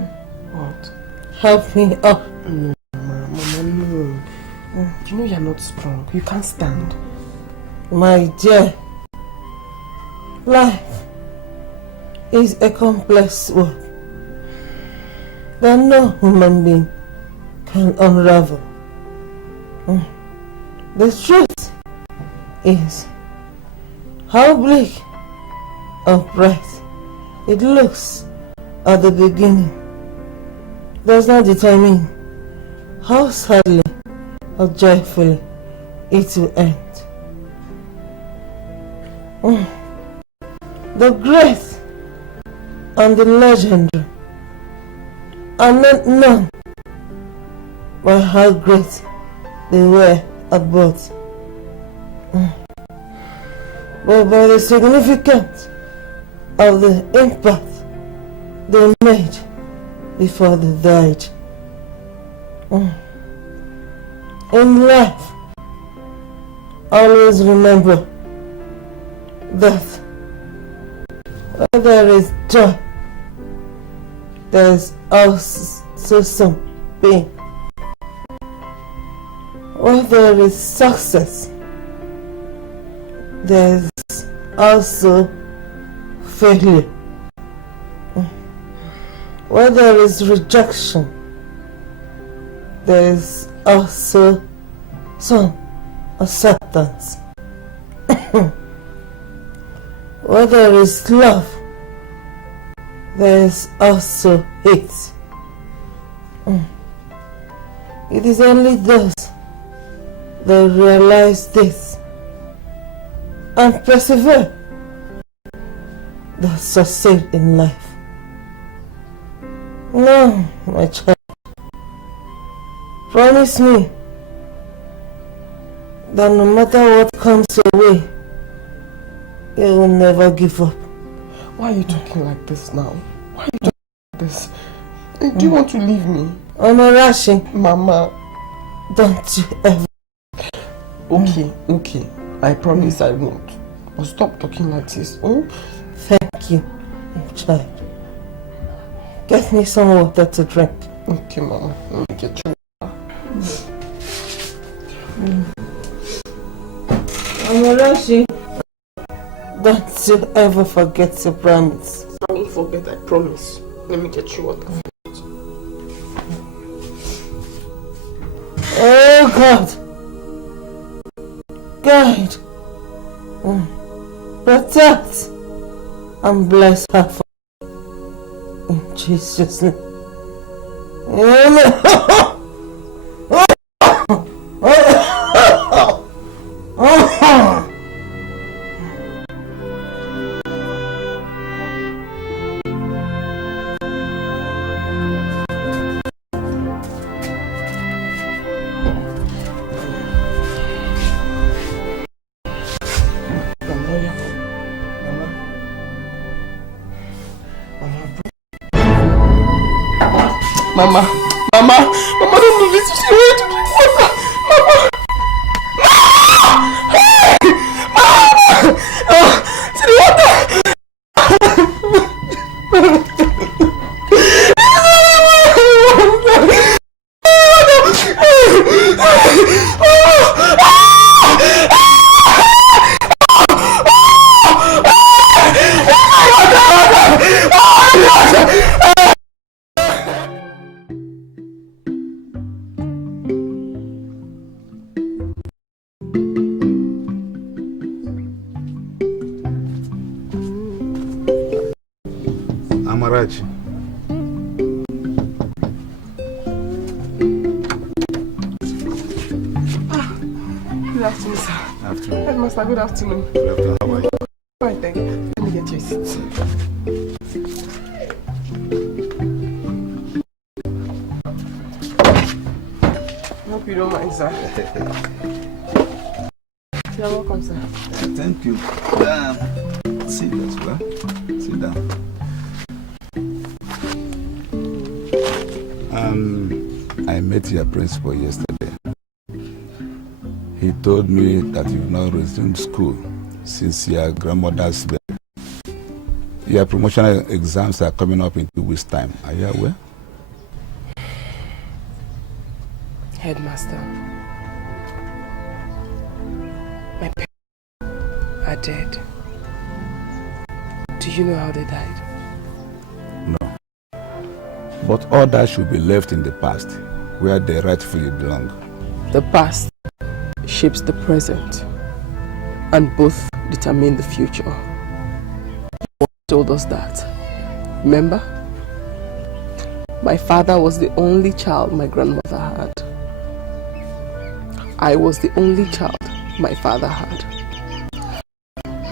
What? Help me up. No, Mama, no. You know you're not strong. You can't stand. My dear, life is a complex work that no human being can unravel. The truth is how bleak and bright it looks at the beginning does not determine how sadly or joyfully it will end. The great and the legendary are not known by how great they were at birth, but by the significance of the impact they made before they died. In life, always remember that where there is joy, there is also some pain. Where there is success, there is also failure. Where there is rejection, there is also some acceptance. Where there is love, there is also hate. It is only those that realize this and persevere that succeed in life. No, my child, promise me that no matter what comes your way, you will never give up. Why are you talking like this now? Why are you talking like this? Do you want to leave me? I'm not rushing. Mama. Don't you ever. Okay. I promise I won't. But stop talking like this. Thank you, child. Get me some water to drink. Okay, Mama. Let me get you. I'm not rushing. Don't you ever forget to promise. I won't forget, I promise. Let me get you water. Oh God! Guide, protect, and bless her for in Jesus' name. Amen. Mama, don't do this. She went to drink water. Mama. Hey! Mama! See the water! Amarachi. Good afternoon, sir. Afternoon. Headmaster, good afternoon. Good afternoon. How are you? Fine, thank you. Let me get you a seat. I hope you don't mind, sir. You're welcome, sir. Thank you. Sit as well. Sit down. I met your principal yesterday. He told me that you've not resumed school since your grandmother's death. Your promotional exams are coming up in 2 weeks' time. Are you aware? Headmaster, my parents are dead. Do you know how they died? No. But all that should be left in the past, where they rightfully belong. The past shapes the present, and both determine the future. You told us that. Remember? My father was the only child my grandmother had. I was the only child my father had.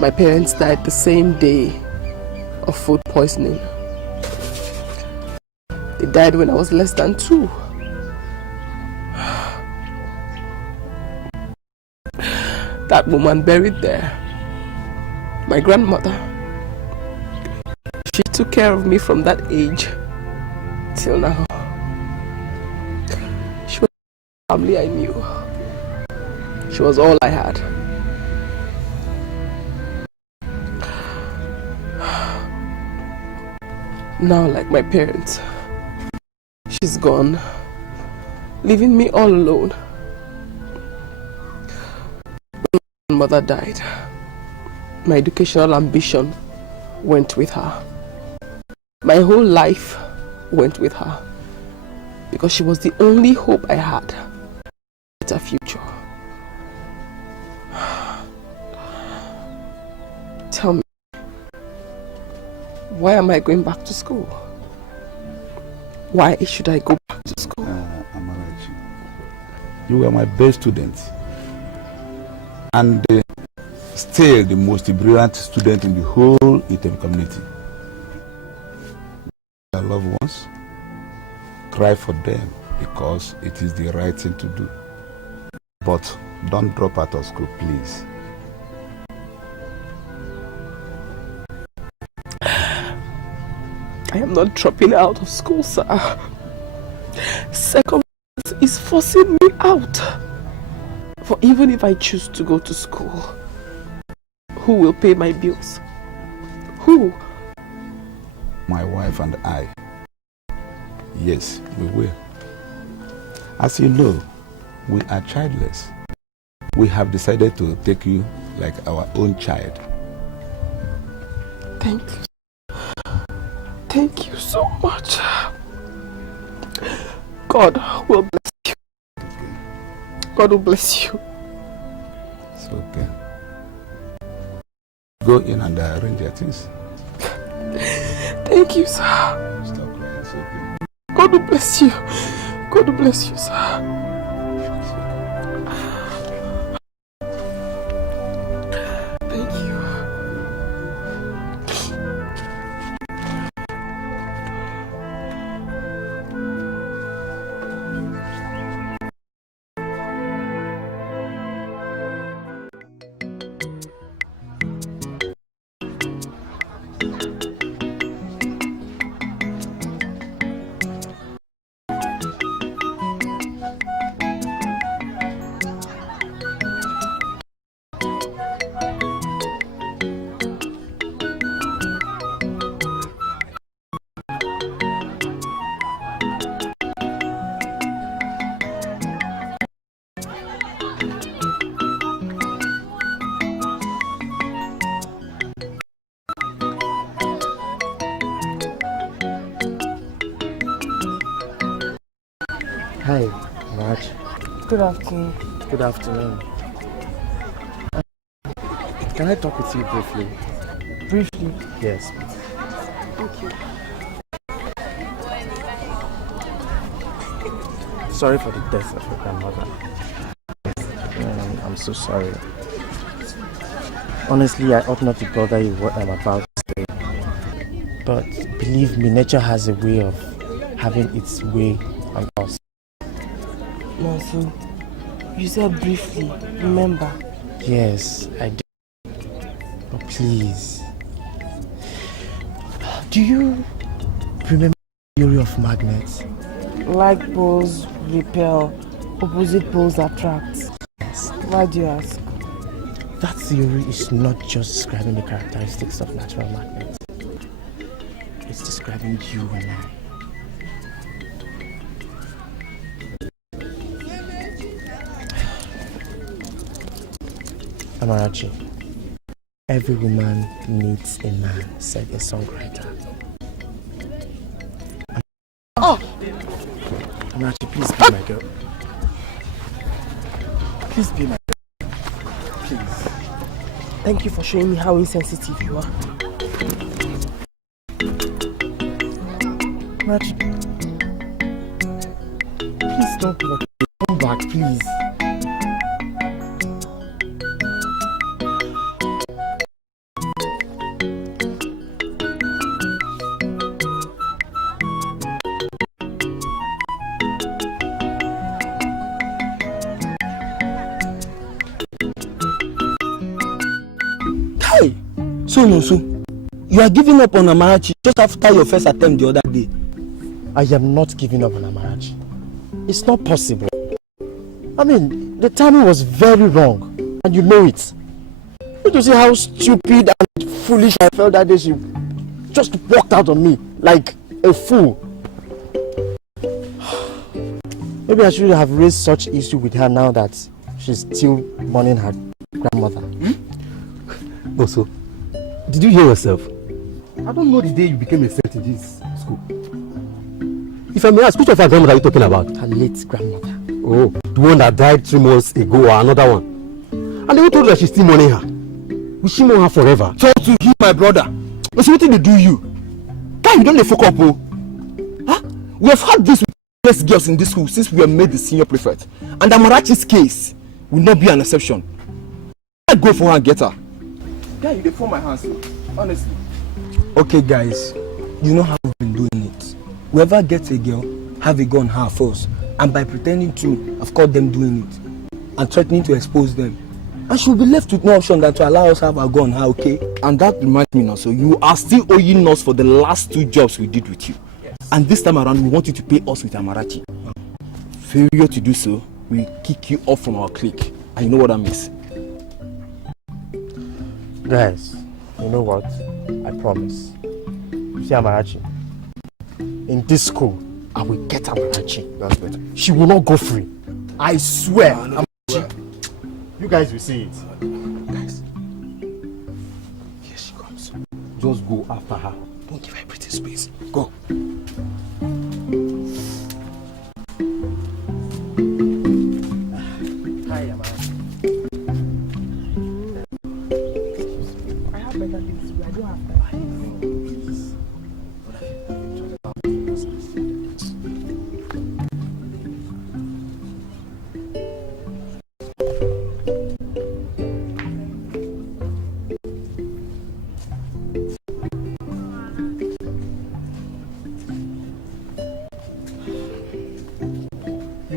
My parents died the same day of food poisoning. They died when I was less than 2. That woman buried there, my grandmother, she took care of me from that age till now. She was the family I knew. She was all I had. Now, like my parents, she's gone, leaving me all alone. When my mother died, my educational ambition went with her. My whole life went with her, because she was the only hope I had for a better future. Tell me, why am I going back to school? Why should I go back to school? Amarachi, you were my best student, and still the most brilliant student in the whole Item community. Your loved ones, cry for them, because it is the right thing to do. But don't drop out of school, please. I am not dropping out of school, sir. Circumstance is forcing me out. For even if I choose to go to school, who will pay my bills? Who? My wife and I. Yes, we will. As you know, we are childless. We have decided to take you like our own child. Thank you. Thank you so much. God will bless you. God will bless you. It's okay. Go in and arrange your things. Thank you, sir. Stop crying, it's okay. God will bless you. God will bless you, sir. Thank you. Hi, Raj. Good afternoon. Good afternoon. Can I talk with you briefly? Briefly? Yes. Thank you. Sorry for the death of your grandmother. I'm so sorry. Honestly, I ought not to bother you what I'm about to say. But believe me, nature has a way of having its way on us. Nancy, you said briefly, remember? Yes, I did. But please, do you remember the theory of magnets? Like poles repel, opposite poles attract. Yes. Why do you ask? That theory is not just describing the characteristics of natural magnets. describing you now. Amarachi, every woman needs a man, said a songwriter. Oh! Amarachi, please be my girl. Please be my girl. Please. Thank you for showing me how insensitive you are. Amarachi, please don't come back, please. So, you are giving up on Amarachi just after your first attempt the other day. I am not giving up on Amarachi. It's not possible. I mean, the timing was very wrong, and you know it. You see how stupid and foolish I felt that day. She just walked out on me like a fool. Maybe I should have raised such issue with her now that she's still mourning her grandmother. Also, did you hear yourself? I don't know the day you became a saint in this school. If I may ask, which of her grandmother are you talking about? Her late grandmother. Oh, the one that died 3 months ago or another one. And they told her that she's still mourning her. Will she mourn her forever? Talk to him, my brother. What's what they do you? Guy, you don't let fuck up, oh. Huh? We have had this with best girls in this school since we were made the senior prefect. And Amarachi's case will not be an exception. I go for her and get her. Guy, you deform my hands, honestly. Okay, guys, you know how we've been doing it. Whoever gets a girl, have a gun her first. And by pretending to, I've caught them doing it. And threatening to expose them. And she'll be left with no option than to allow us to have a gun her, okay? And that reminds me now, so you are still owing us for the last 2 jobs we did with you. Yes. And this time around, we want you to pay us with Amarachi. Failure to do so, we kick you off from our clique. And you know what that means? Guys, you know what? I promise. You see Amarachi? In this school, I will get Amarachi. That's better. She will not go free. I swear. You guys will see it. Guys. Here she comes. Just go after her. Don't give her a pretty space. Go. Hi, Amarachi. I have better things to do. I don't have time.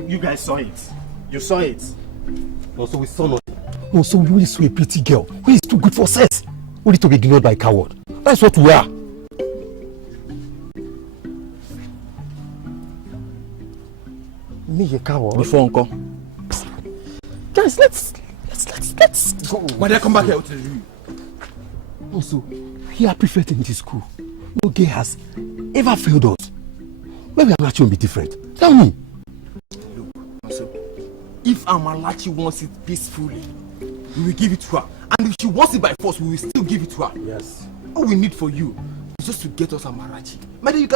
You guys saw it. You saw it. Also, we saw nothing. No, so we only saw a pretty girl who is too good for sex. Only to be ignored by a coward. That's what we are. Me a coward? Before Uncle. Guys, let's go. Why did I come back here? I'll tell you. Also, we are prefect in this school. No girl has ever failed us. Maybe I'm actually be different. Tell me. So, if Amarachi wants it peacefully, we will give it to her. And if she wants it by force, we will still give it to her. Yes. All we need for you is just to get us Amarachi. Madam, you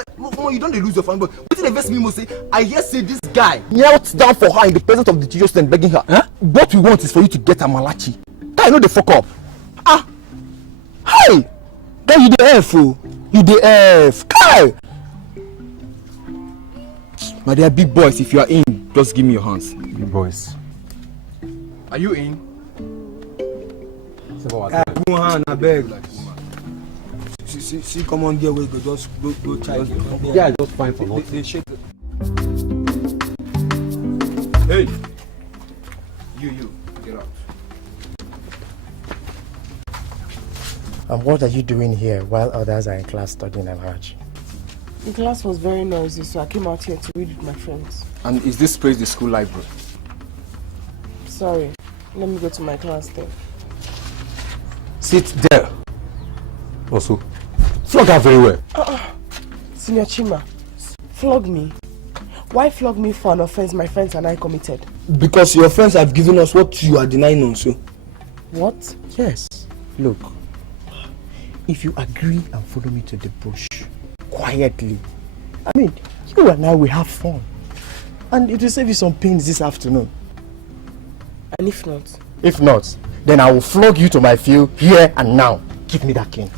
don't lose your phone, but what did the best memo say? I hear say this guy knelt down for her in the presence of the teachers and begging her. Huh? What we want is for you to get Amarachi. Guy, know the fuck up. Ah! Hey! Guy, you the F, oh. You the F. Guy! My dear big boys, if you are in, just give me your hands. Big boys. Are you in? Go on, I beg. See, come on, there we go. Just go try. Yeah, just fine for nothing. They shake it. Hey! You, get out. And what are you doing here while others are in class studying Amarachi? The class was very noisy, so I came out here to read with my friends. And is this place the school library? Sorry, let me go to my class then. Sit there. Also, flog her very well. Senior Chima, flog me. Why flog me for an offense my friends and I committed? Because your friends have given us what you are denying also. What? Yes. Look, if you agree and follow me to the bush quietly, I mean, you and I will have fun. And it will save you some pains this afternoon. And if not? If not, then I will flog you to my field here and now. Give me that cane.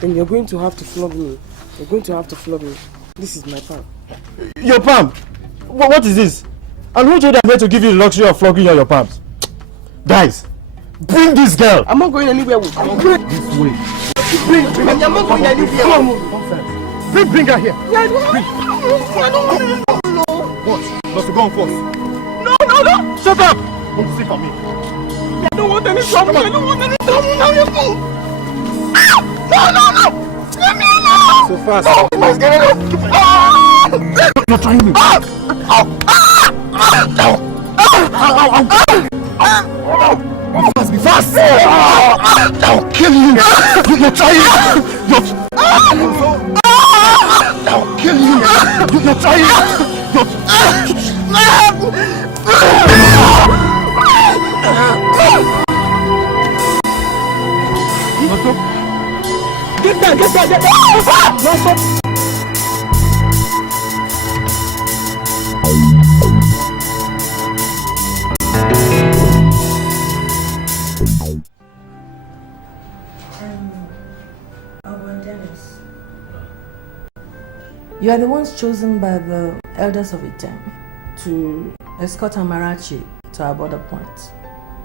Then you're going to have to flog me. You're going to have to flog me. This is my palm. Your palm? What is this? And who told you I'm here to give you the luxury of flogging your palms? Guys, bring this girl! I'm not going anywhere with you. This way. Bring I'm not going anywhere. Bring her here. Yeah, I don't want to. No. What? Must you go on first? No. Shut up! Don't sit on me. I don't want any trouble. I don't want any trouble. Now you go. No. Let me alone. So fast. No, you must get it up. You're trying me. Be fast! I'll kill you! You're trying! I'll kill you! You're trying! Get down! No, stop! You are the ones chosen by the elders of Item to escort Amarachi to our border point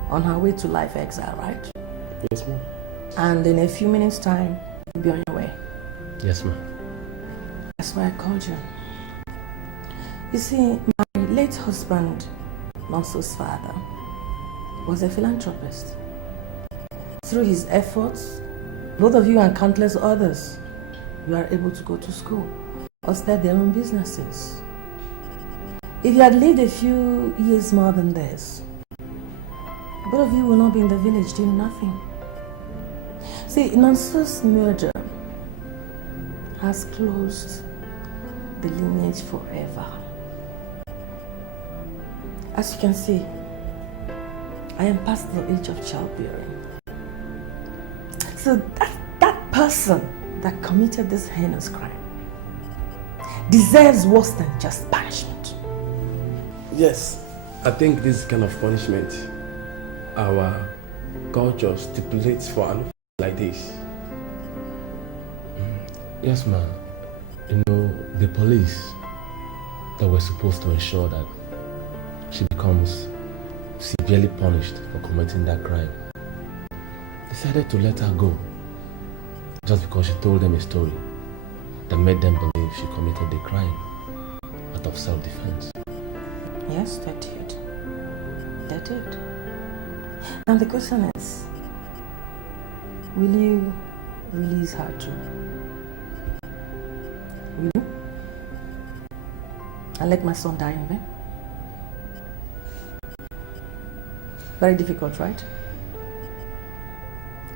on her way to life exile, right? Yes, ma'am. And in a few minutes' time, you'll be on your way. Yes, ma'am. That's why I called you. You see, my late husband, Monso's father, was a philanthropist. Through his efforts, both of you and countless others, you are able to go to school or start their own businesses. If you had lived a few years more than this, both of you will not be in the village doing nothing. See, Nonso's murder has closed the lineage forever. As you can see, I am past the age of childbearing. So that person that committed this heinous crime deserves worse than just punishment. Yes, I think this kind of punishment our culture stipulates for an like this. Yes, ma'am. You know, the police that were supposed to ensure that she becomes severely punished for committing that crime decided to let her go just because she told them a story that made them believe she committed the crime out of self-defense. Yes, they did. They did. Now the question is, will you release her too? Will you? And let my son die in vain? Very difficult, right?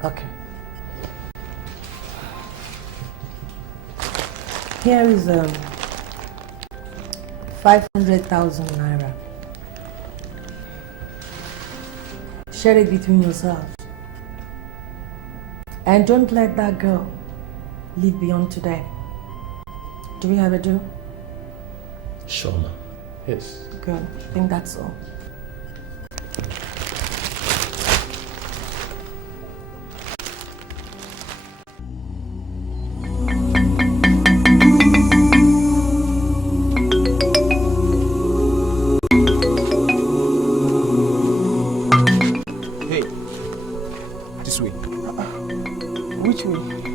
Okay. Here is 500,000 naira. Share it between yourselves. And don't let that girl live beyond today. Do we have a deal? Sure, ma'am. Yes. Good. I think that's all.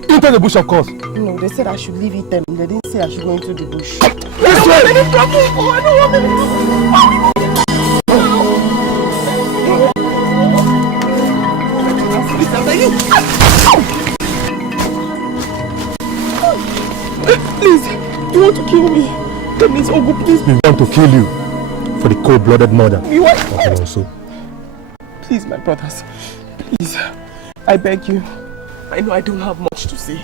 Into the bush, of course. No, they said I should leave it them. They didn't say I should go into the bush. This way! I don't want any trouble. Please, you want to kill me? That means Ogu, please. We want to kill you for the cold-blooded murder. You want? Also. Please, my brothers. Please, I beg you. I know I don't have much to say.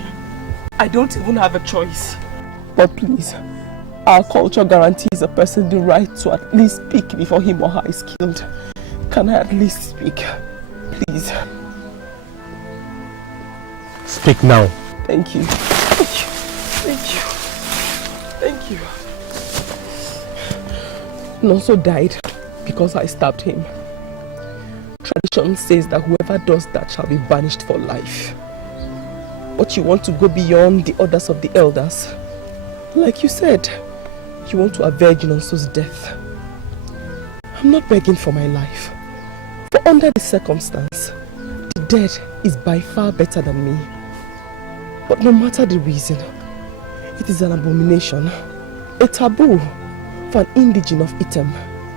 I don't even have a choice. But please, our culture guarantees a person the right to at least speak before him or her is killed. Can I at least speak? Please. Speak now. Thank you. Thank you. Thank you. Nonso died because I stabbed him. Tradition says that whoever does that shall be banished for life. But you want to go beyond the orders of the elders. Like you said, you want to avenge Nonso's death. I'm not begging for my life. For under the circumstance, the dead is by far better than me. But no matter the reason, it is an abomination, a taboo for an indigene of Item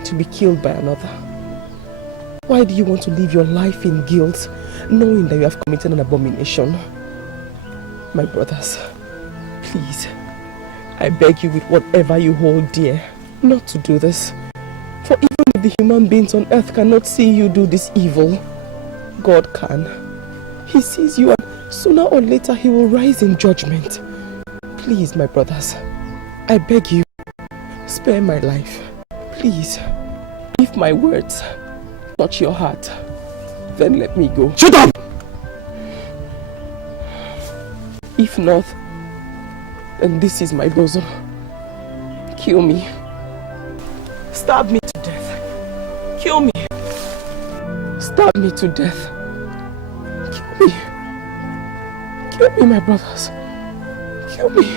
to be killed by another. Why do you want to live your life in guilt, knowing that you have committed an abomination? My brothers, please, I beg you with whatever you hold dear, not to do this. For even if the human beings on earth cannot see you do this evil, God can. He sees you, and sooner or later he will rise in judgment. Please, my brothers, I beg you, spare my life. Please, if my words touch your heart, then let me go. Shut up! If not, then this is my bosom. Kill me. Stab me to death. Kill me. Stab me to death. Kill me. Kill me, my brothers. Kill me.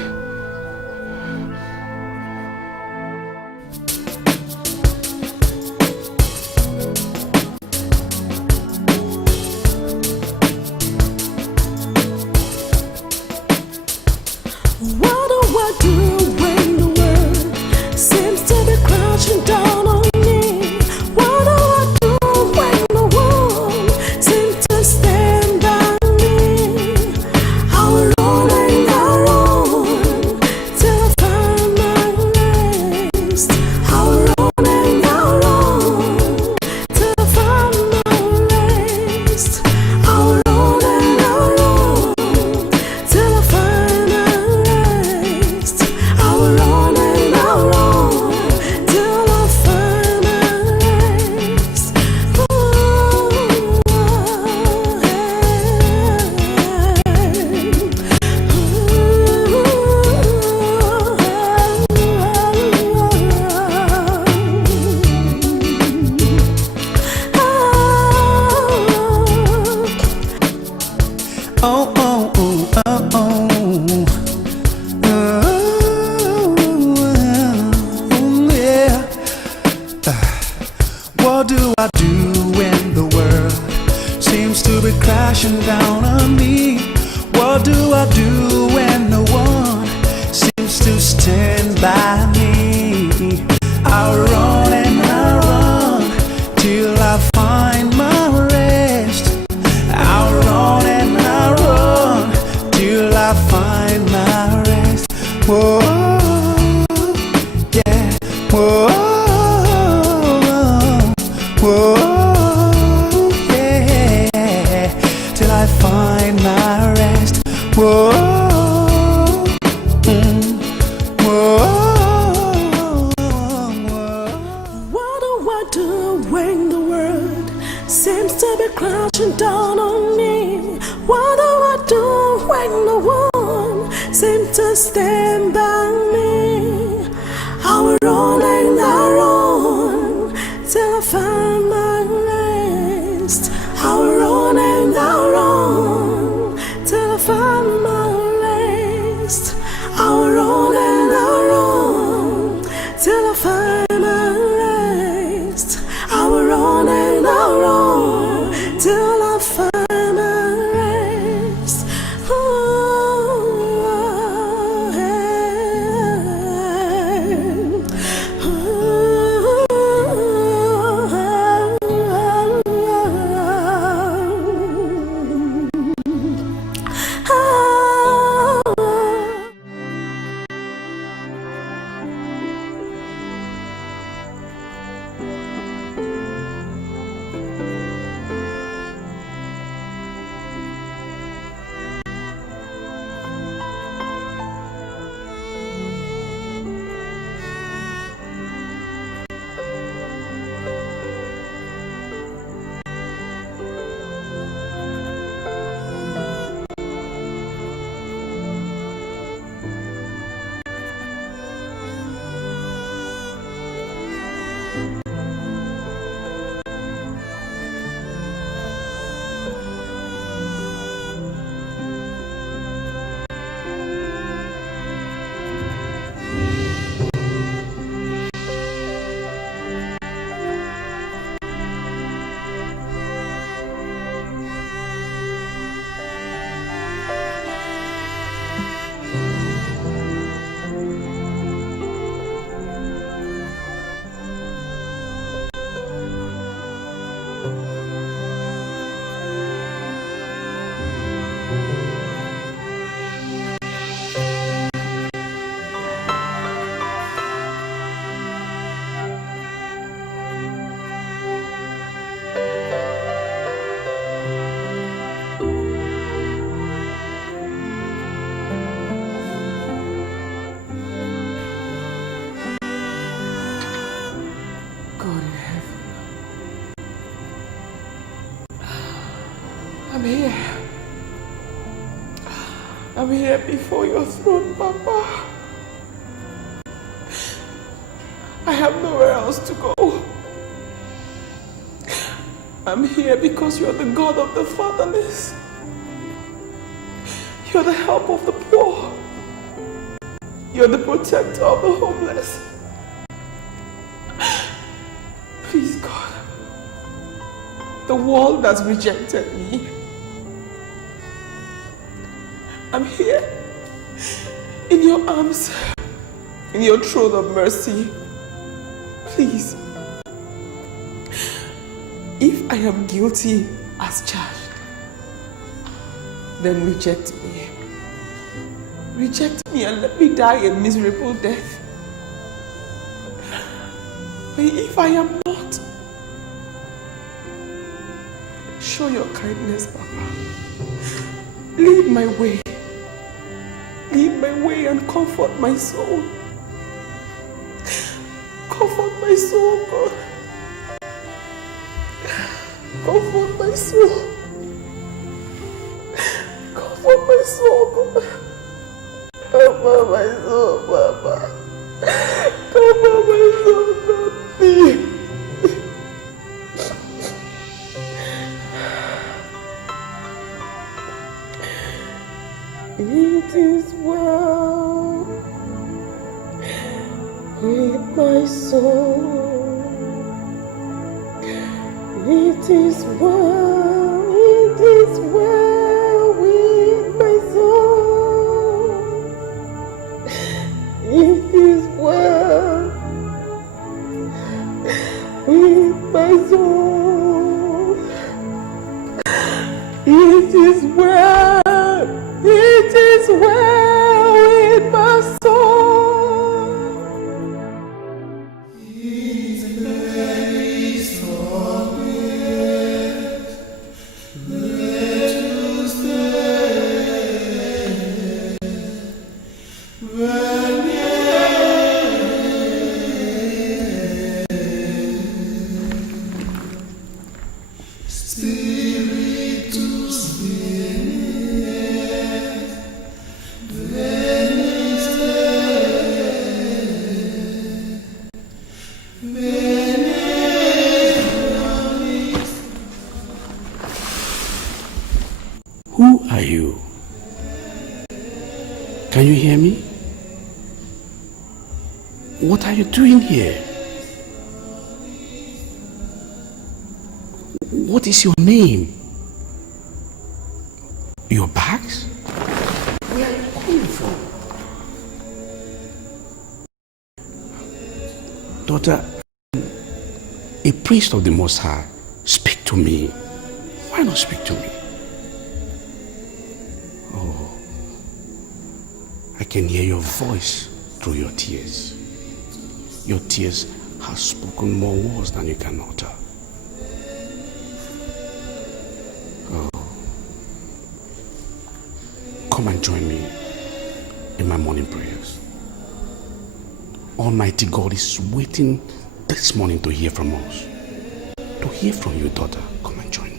What do I do when the world seems to be crashing down on me? What do I do when the world seems to stand by me? I will run and I run till I find my rest. I will run and I run till I find my rest. I will run and I run till I find my rest. I will run and I'll run till I find my rest. Oh, oh, oh, oh, oh. Oh, yeah. What do I do when the world seems to be crashing down on me? What do I do when no one seems to stand by me? I run and I run till I find my rest. I run and I run till I find my rest. Whoa, yeah, whoa, whoa, yeah, till I find my rest. Whoa, whoa. What do I do when the world seems to be crashing down on me? What do I do when no one seems to stand by me? I will run and I run till I find my rest. I will run and I run till I find my rest. I will run and I run till I find my rest. I will run and I run till I find my rest. Oh, here. I'm here before your throne, Papa. I have nowhere else to go. I'm here because you're the God of the fatherless. You're the help of the poor. You're the protector of the homeless. Please, God, the world has rejected me. I'm here in your arms, in your throne of mercy. Please, if I am guilty as charged, then reject me. Reject me and let me die a miserable death. But if I am not, show your kindness, Papa. Lead my way. Lead my way and comfort my soul. Comfort my soul, God. Comfort my soul. Comfort my soul, God. Comfort my soul, Papa. Comfort my soul, Papi. It is well with my soul. It is well with my soul. It is well with my soul. It is well. It is well with my soul. It's a place for grace, where to stay, when spirit to spirit. Who are you? Can you hear me? What are you doing here? What is your name? Your bags? Where are you coming from? Daughter, a priest of the Most High, speak to me. Why not speak to me? Oh, I can hear your voice through your tears. Your tears have spoken more words than you can utter. Oh, come and join me in my morning prayers. Almighty God is waiting this morning to hear from us. To hear from you, daughter. Come and join me.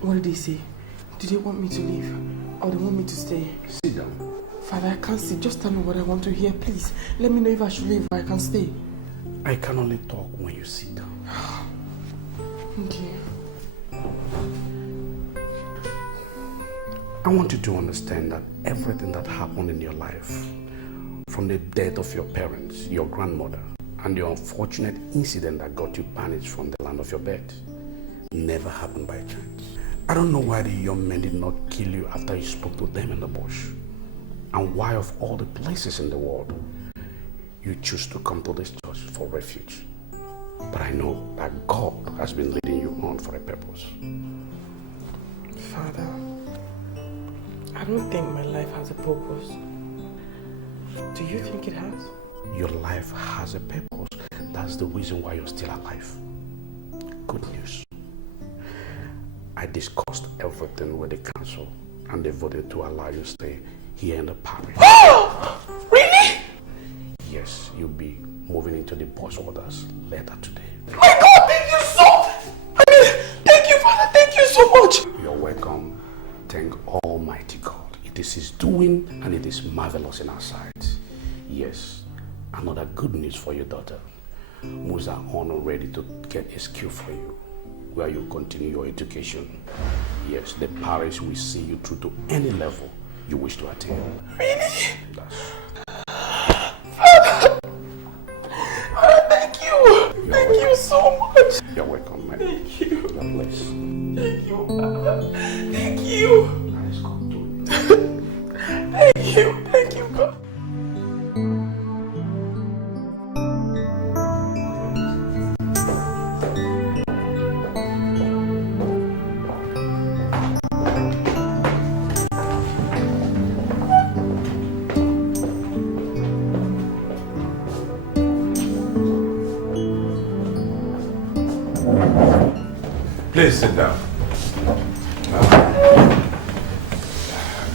What did they say? Do they want me to leave? Or they want me to stay? Sit down. Father, I can't sit. Just tell me what I want to hear, please. Let me know if I should leave or I can stay. I can only talk when you sit down. Thank you. I want you to understand that everything that happened in your life, from the death of your parents, your grandmother, and the unfortunate incident that got you banished from the land of your birth, never happened by chance. I don't know why the young men did not kill you after you spoke to them in the bush, and why of all the places in the world, you choose to come to this church for refuge. But I know that God has been leading you on for a purpose. Father, I don't think my life has a purpose. Do you think it has? Your life has a purpose. That's the reason why you're still alive. Good news. I discussed everything with the council and they voted to allow you to stay here in the parish. Really? Yes, you'll be moving into the boss orders later today. My God, thank you thank you, Father, thank you so much. You're welcome. Thank Almighty God. It is His doing and it is marvelous in our sight. Yes, another good news for your daughter. Moves are on ready to get a skill for you, where you continue your education. Yes, the parish will see you through to any level you wish to attain. Really? Father, thank you. Thank you so much. You're welcome, my dear. Thank you. God bless. Thank you, Father. Thank you. Thank you, God. Please sit down.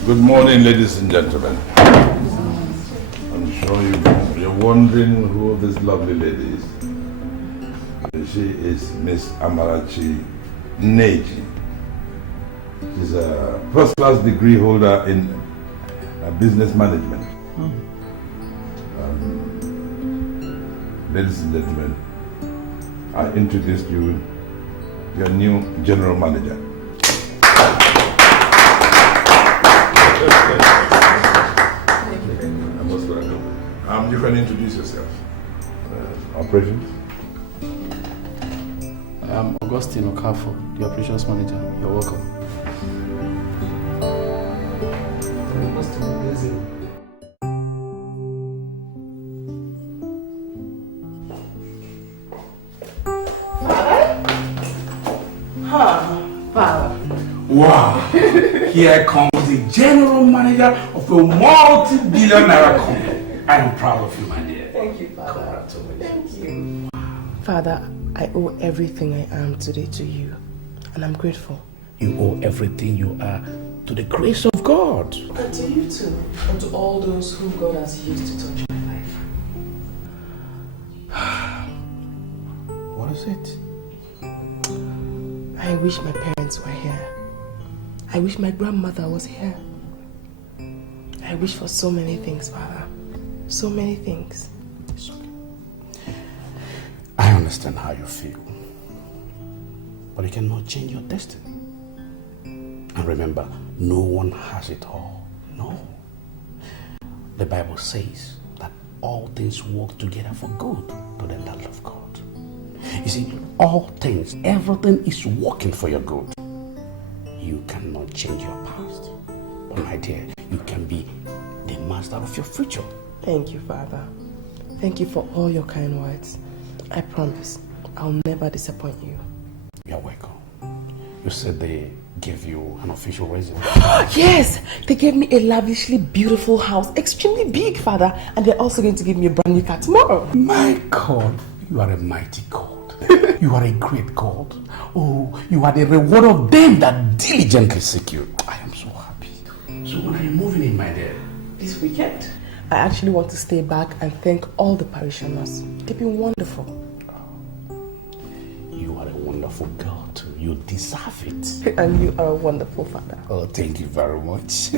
Good morning, ladies and gentlemen. I'm sure you're wondering who this lovely lady is. She is Miss Amarachi Neji. She's a first-class degree holder in business management. Ladies and gentlemen, I introduced you your new general manager. Most welcome. You can introduce yourself. Operations? I'm Augustine Okafo, the operations manager. You're welcome. Wow! Here comes the general manager of a multi-billion naira company. I am proud of you, my dear. Thank you, Father. Congratulations. Thank you. Father, I owe everything I am today to you, and I'm grateful. You owe everything you are to the grace of God. And to you too, and to all those whom God has used to touch my life. What is it? I wish my parents were here. I wish my grandmother was here. I wish for so many things, Father. So many things. It's okay. I understand how you feel. But you cannot change your destiny. And remember, no one has it all. No. The Bible says that all things work together for good to them that love God. You see, all things, everything is working for your good. You cannot change your past. But my dear, you can be the master of your future. Thank you, Father. Thank you for all your kind words. I promise I'll never disappoint you. You're welcome. You said they gave you an official residence. Yes! They gave me a lavishly beautiful house, extremely big, Father. And they're also going to give me a brand new car tomorrow. My God, you are a mighty God. You are a great God. Oh, you are the reward of them that diligently seek you. I am so happy. So when are you moving in, my dear? This weekend? I actually want to stay back and thank all the parishioners. They've been wonderful. You are a wonderful girl too. You deserve it. And you are a wonderful father. Oh, thank you very much.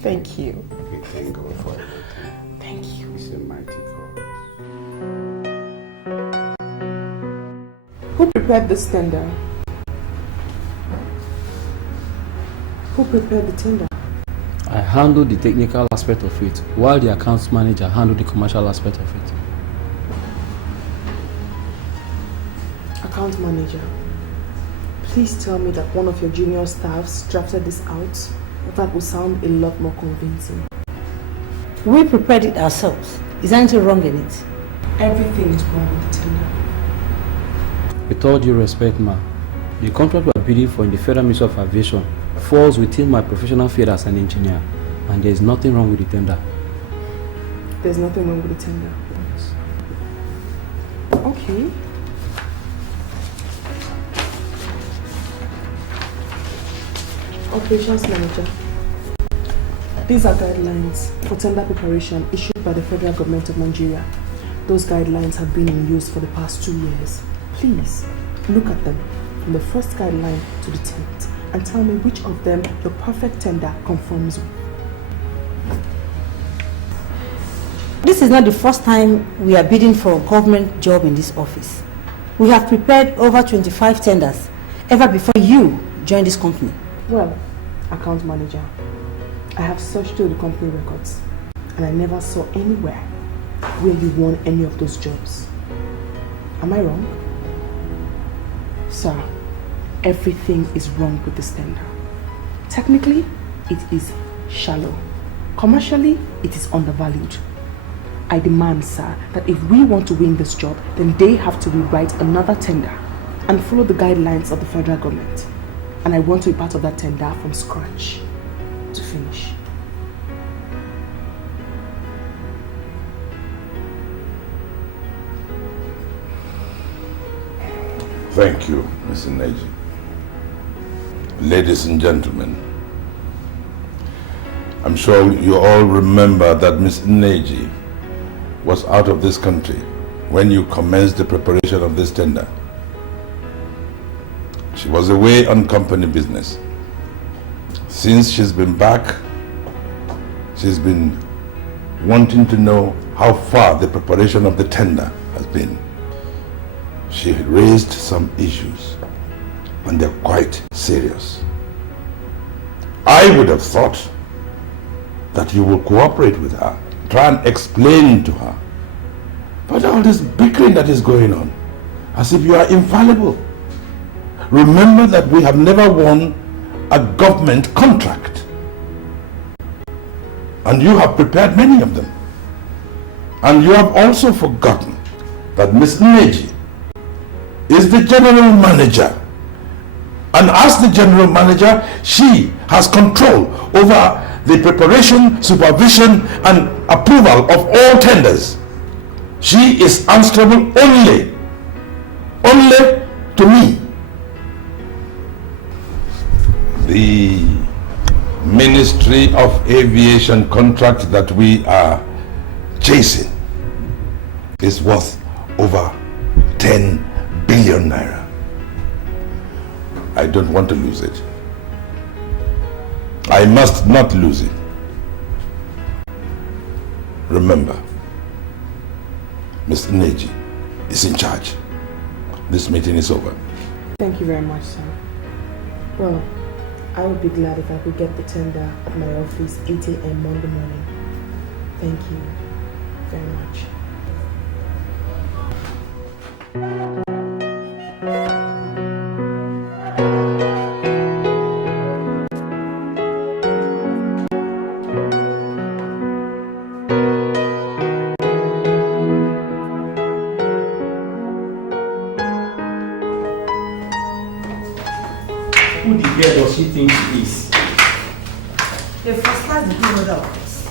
Thank you. Okay, thank God for it. Thank you. He's a mighty God. Who prepared this tender? Who prepared the tender? I handled the technical aspect of it, while the accounts manager handled the commercial aspect of it. Account manager, please tell me that one of your junior staffs drafted this out. That will sound a lot more convincing. We prepared it ourselves. Is anything wrong in it? Everything is wrong with the tender. With all due respect, ma, the contract we are bidding for in the Federal Ministry of Aviation falls within my professional field as an engineer, and there is nothing wrong with the tender. There's nothing wrong with the tender. Okay. Operations Manager. These are guidelines for tender preparation issued by the Federal Government of Nigeria. Those guidelines have been in use for the past 2 years. Please, look at them from the first guideline to the 10th and tell me which of them the perfect tender conforms with. This is not the first time we are bidding for a government job in this office. We have prepared over 25 tenders ever before you joined this company. Well, account manager, I have searched through the company records and I never saw anywhere where you won any of those jobs. Am I wrong? Sir, everything is wrong with this tender. Technically, it is shallow. Commercially, it is undervalued. I demand, sir, that if we want to win this job, then they have to rewrite another tender and follow the guidelines of the federal government. And I want to be part of that tender from scratch to finish. Thank you, Mr. Neji. Ladies and gentlemen, I'm sure you all remember that Ms. Neji was out of this country when you commenced the preparation of this tender. She was away on company business. Since she's been back, she's been wanting to know how far the preparation of the tender has been. She raised some issues, and they're quite serious. I would have thought that you will cooperate with her, try and explain to her. But all this bickering that is going on, as if you are infallible. Remember that we have never won a government contract. And you have prepared many of them. And you have also forgotten that Ms. Neji is the general manager. And as the general manager, she has control over the preparation, supervision, and approval of all tenders. She is answerable only to me. The Ministry of Aviation contract that we are chasing is worth over 10 billion naira. I don't want to lose it. I must not lose it. Remember, Mr. Neji is in charge. This meeting is over. Thank you very much, sir. Well, I would be glad if I could get the tender at my office 8 a.m. Monday morning. Thank you very much. Who the hell does she think she is? The first class degree holder of this.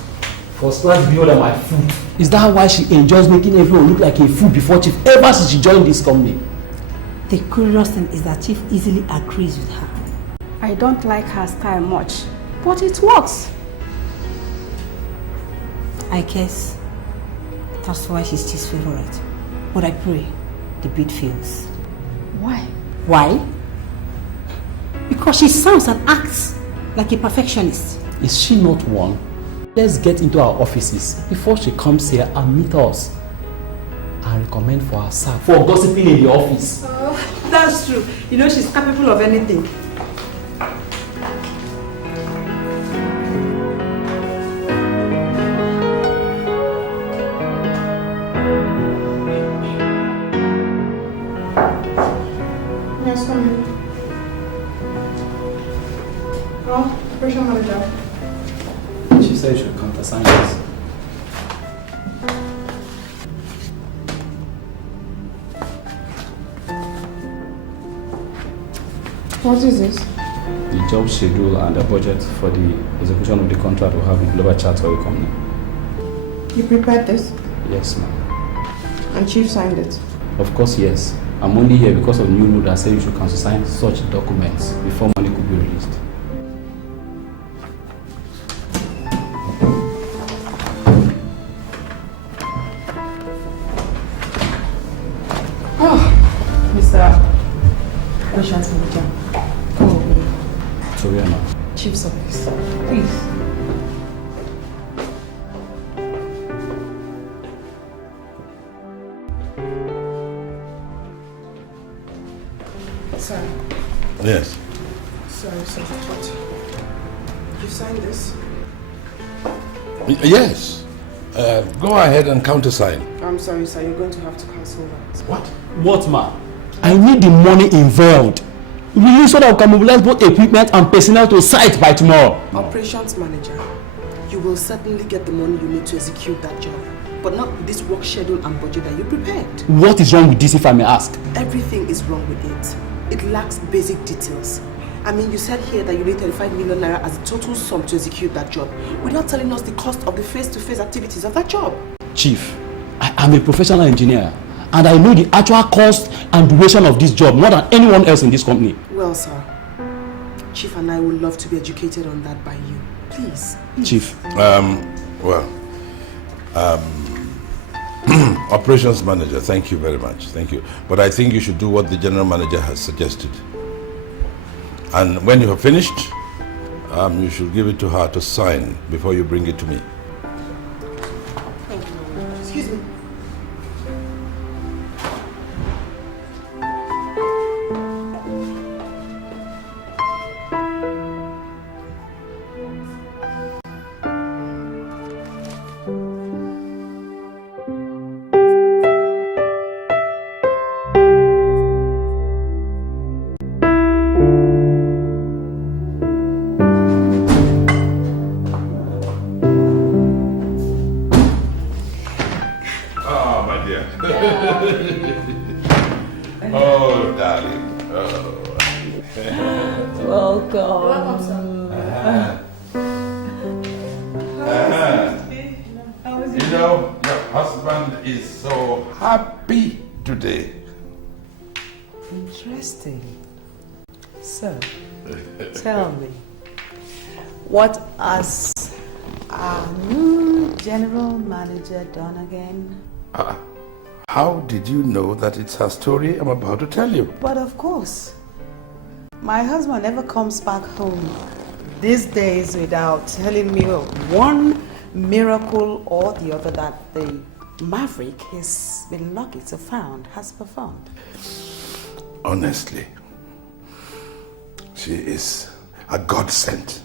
First class degree holder my food. Is that why she enjoys making everyone look like a fool before Chief ever since she joined this company? The curious thing is that Chief easily agrees with her. I don't like her style much, but it works. I guess that's why she's Chief's favorite. But I pray the bid fails. Why? Why? Because she sounds and acts like a perfectionist. Is she not one? Let's get into our offices before she comes here and meet us. I recommend for her sack for gossiping in the office. That's true. You know she's capable of anything. said you should countersign this. What is this? The job schedule and the budget for the execution of the contract we have with Global Charter Oil Company. You prepared this? Yes, ma'am. And Chief signed it? Of course, yes. I'm only here because of new rule that says you should countersign such documents before money could be released. Mr. Operations Manager, come over here. So we are now. Chief's office, please. Sir. Yes. Sorry, sir, but you signed this? Yes. Go ahead and countersign. I'm sorry, sir, you're going to have to cancel that. What? What, ma? I need the money involved. Really, so that we can mobilize both equipment and personnel to site by tomorrow. Operations manager, you will certainly get the money you need to execute that job, but not with this work schedule and budget that you prepared. What is wrong with this, if I may ask? Everything is wrong with it. It lacks basic details. I mean, you said here that you need 35 million naira as a total sum to execute that job, without telling us the cost of the face-to-face activities of that job. Chief, I am a professional engineer, and I know the actual cost and duration of this job more than anyone else in this company. Well, sir, Chief and I would love to be educated on that by you. Please. Chief. Operations manager, thank you very much. Thank you. But I think you should do what the general manager has suggested. And when you have finished, you should give it to her to sign before you bring it to me. Excuse me. Oh, darling. Welcome, sir. You know, your husband is so happy today. Interesting. So, tell me, what has our new general manager done again? How did you know that it's her story I'm about to tell you? But of course, my husband never comes back home these days without telling me one miracle or the other that the maverick he's been lucky to found has performed. Honestly, she is a godsend.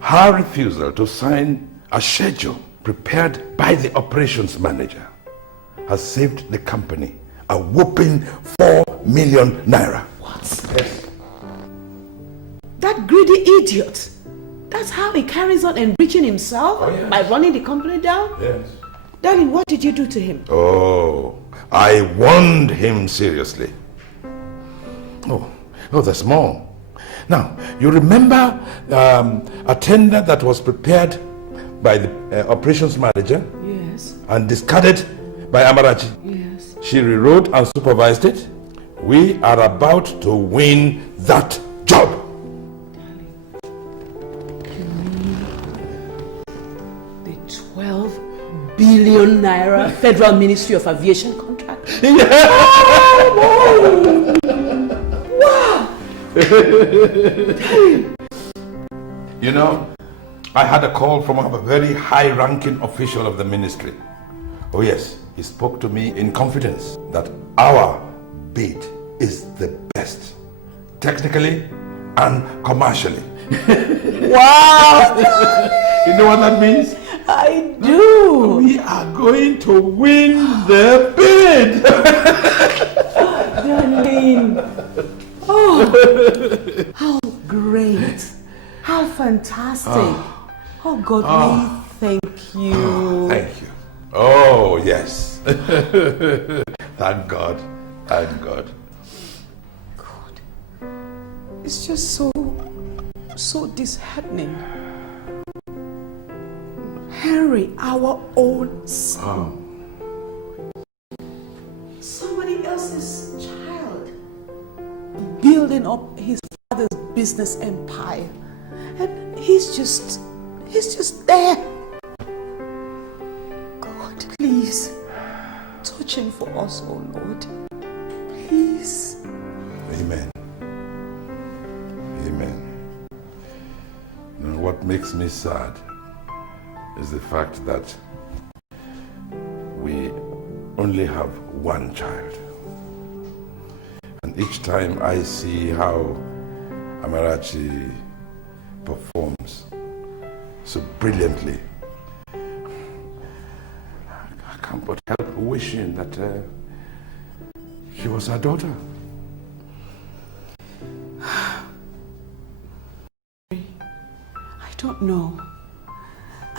Her refusal to sign a schedule prepared by the operations manager has saved the company a whopping 4 million naira. What? Yes. That greedy idiot. That's how he carries on enriching himself by running the company down? Yes. Darling, what did you do to him? Oh, I warned him seriously. Oh, there's more. Now, you remember a tender that was prepared by the operations manager? Yes. And discarded by Amarachi? Yes. She rewrote and supervised it. We are about to win that job. You mean the 12 billion naira Federal Ministry of Aviation contract? Oh, wow! You know, I had a call from a very high-ranking official of the ministry. Oh yes, he spoke to me in confidence that our bid is the best, technically and commercially. Wow! You know what that means? I do! We are going to win the bid! Darling! Oh, how great! How fantastic! Oh God, we thank you. Thank you. Oh, yes. Thank God. Thank God. God. It's just so disheartening. Henry, our own son. Somebody else's child. Building up his father's business empire. And he's just there. God, please, touch him for us, oh Lord. Please. Amen. Amen. Now, what makes me sad is the fact that we only have one child. And each time I see how Amarachi performs so brilliantly, I can't but help wishing that she was our daughter. I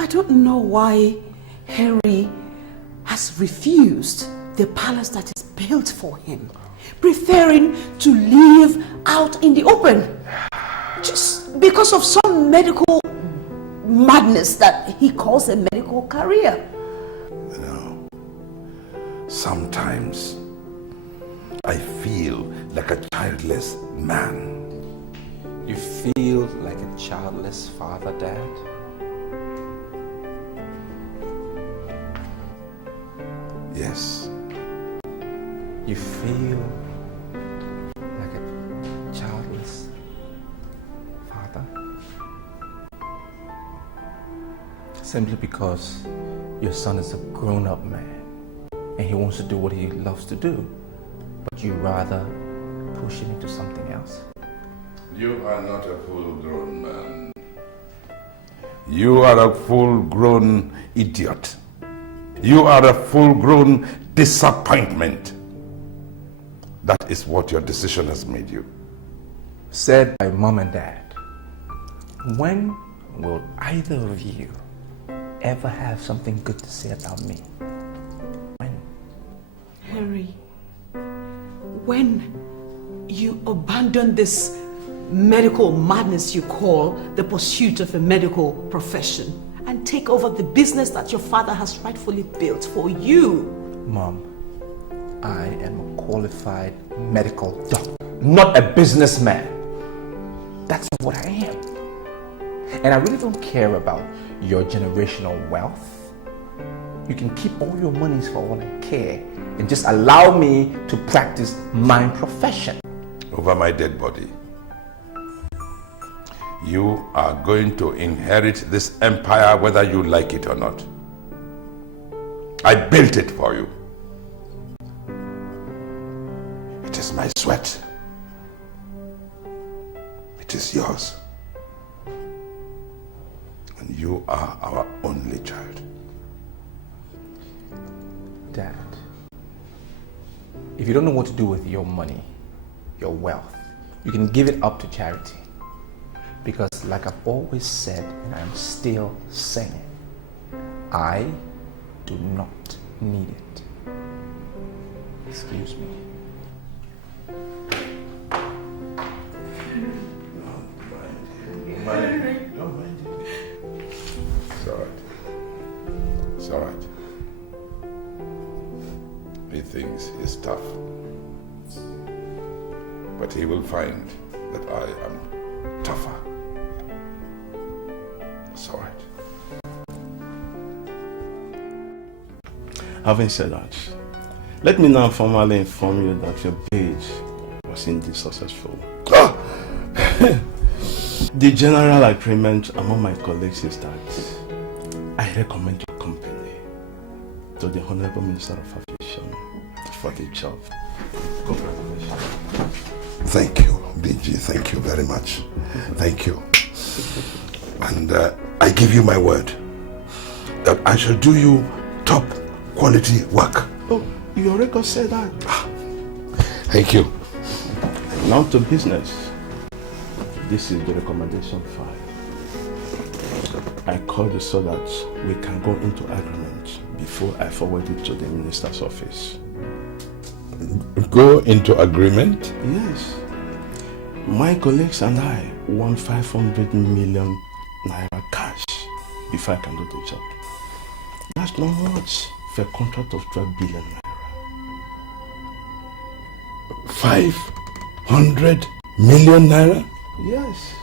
don't know why Henry has refused the palace that is built for him, preferring to live out in the open just because of some medical madness that he calls a medical career. You know, sometimes I feel like a childless man. You feel like a childless father, Dad? Yes. You feel like a childless father? Simply because your son is a grown-up man and he wants to do what he loves to do, but you rather push him into something else? You are not a full-grown man. You are a full-grown idiot. You are a full-grown disappointment. That is what your decision has made you. Said by Mom and Dad, when will either of you ever have something good to say about me? When? Henry, when you abandon this medical madness you call the pursuit of a medical profession and take over the business that your father has rightfully built for you. Mom, I am a qualified medical doctor, not a businessman. That's what I am. And I really don't care about your generational wealth. You can keep all your monies for all I care and just allow me to practice my profession. Over my dead body. You are going to inherit this empire whether you like it or not. I built it for you. It is my sweat. It is yours. And you are our only child. Dad, if you don't know what to do with your money, your wealth, you can give it up to charity. Because like I've always said, and I'm still saying, I do not need it. Excuse me. Don't mind it. It's all right. It's all right. He thinks he's tough. But he will find that I am tougher. It's all right. Having said that, let me now formally inform you that your page was indeed successful. The general agreement among my colleagues is that I recommend your company to the Honorable Minister of Aviation for the job. Congratulations. Thank you, BG. Thank you very much. Thank you. And I give you my word that I shall do you top quality work. Oh, your record said that. Thank you. Now to business. This is the recommendation file. I called you so that we can go into agreement before I forward it to the minister's office. Go into agreement? Yes. My colleagues and I want 500 million naira cash before I can do the job. That's not much for a contract of 12 billion naira. 500 million naira? Yes.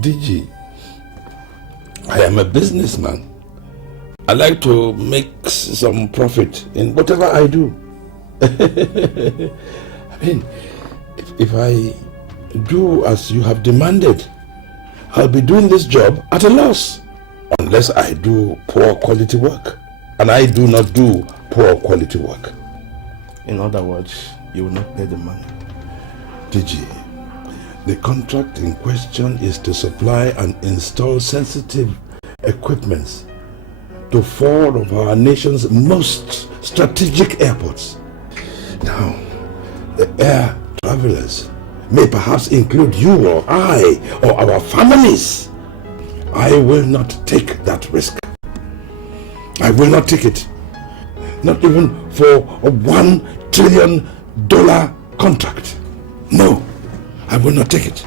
DG, I am a businessman. I like to make some profit in whatever I do. I mean, if I do as you have demanded, I'll be doing this job at a loss. Unless I do poor quality work. And I do not do poor quality work. In other words, you will not pay the money. DG, the contract in question is to supply and install sensitive equipments to 4 of our nation's most strategic airports. Now, the air travelers may perhaps include you or I or our families. I will not take that risk. I will not take it. Not even for a $1 trillion contract. No, I will not take it.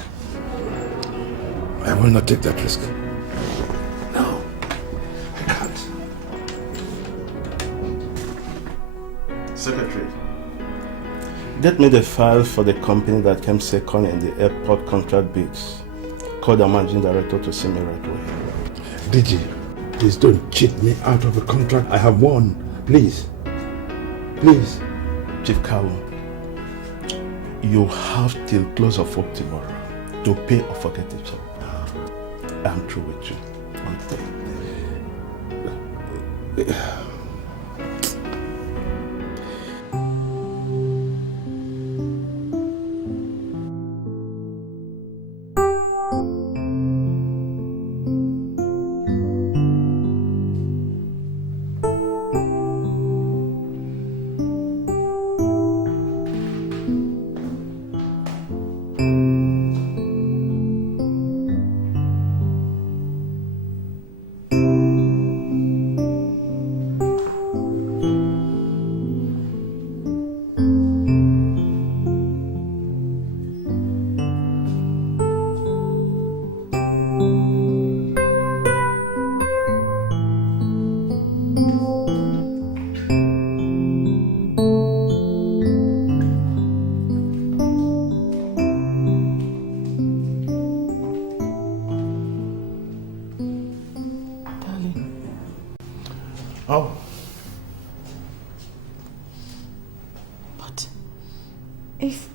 I will not take that risk. No, I can't. Secretary, get me the file for the company that came second in the airport contract bids. Call the managing director to see me right away. DG, please don't cheat me out of a contract I have won. Please. Please. Chief Kawu, you have till close of work tomorrow to pay or forget the job. I'm through with you.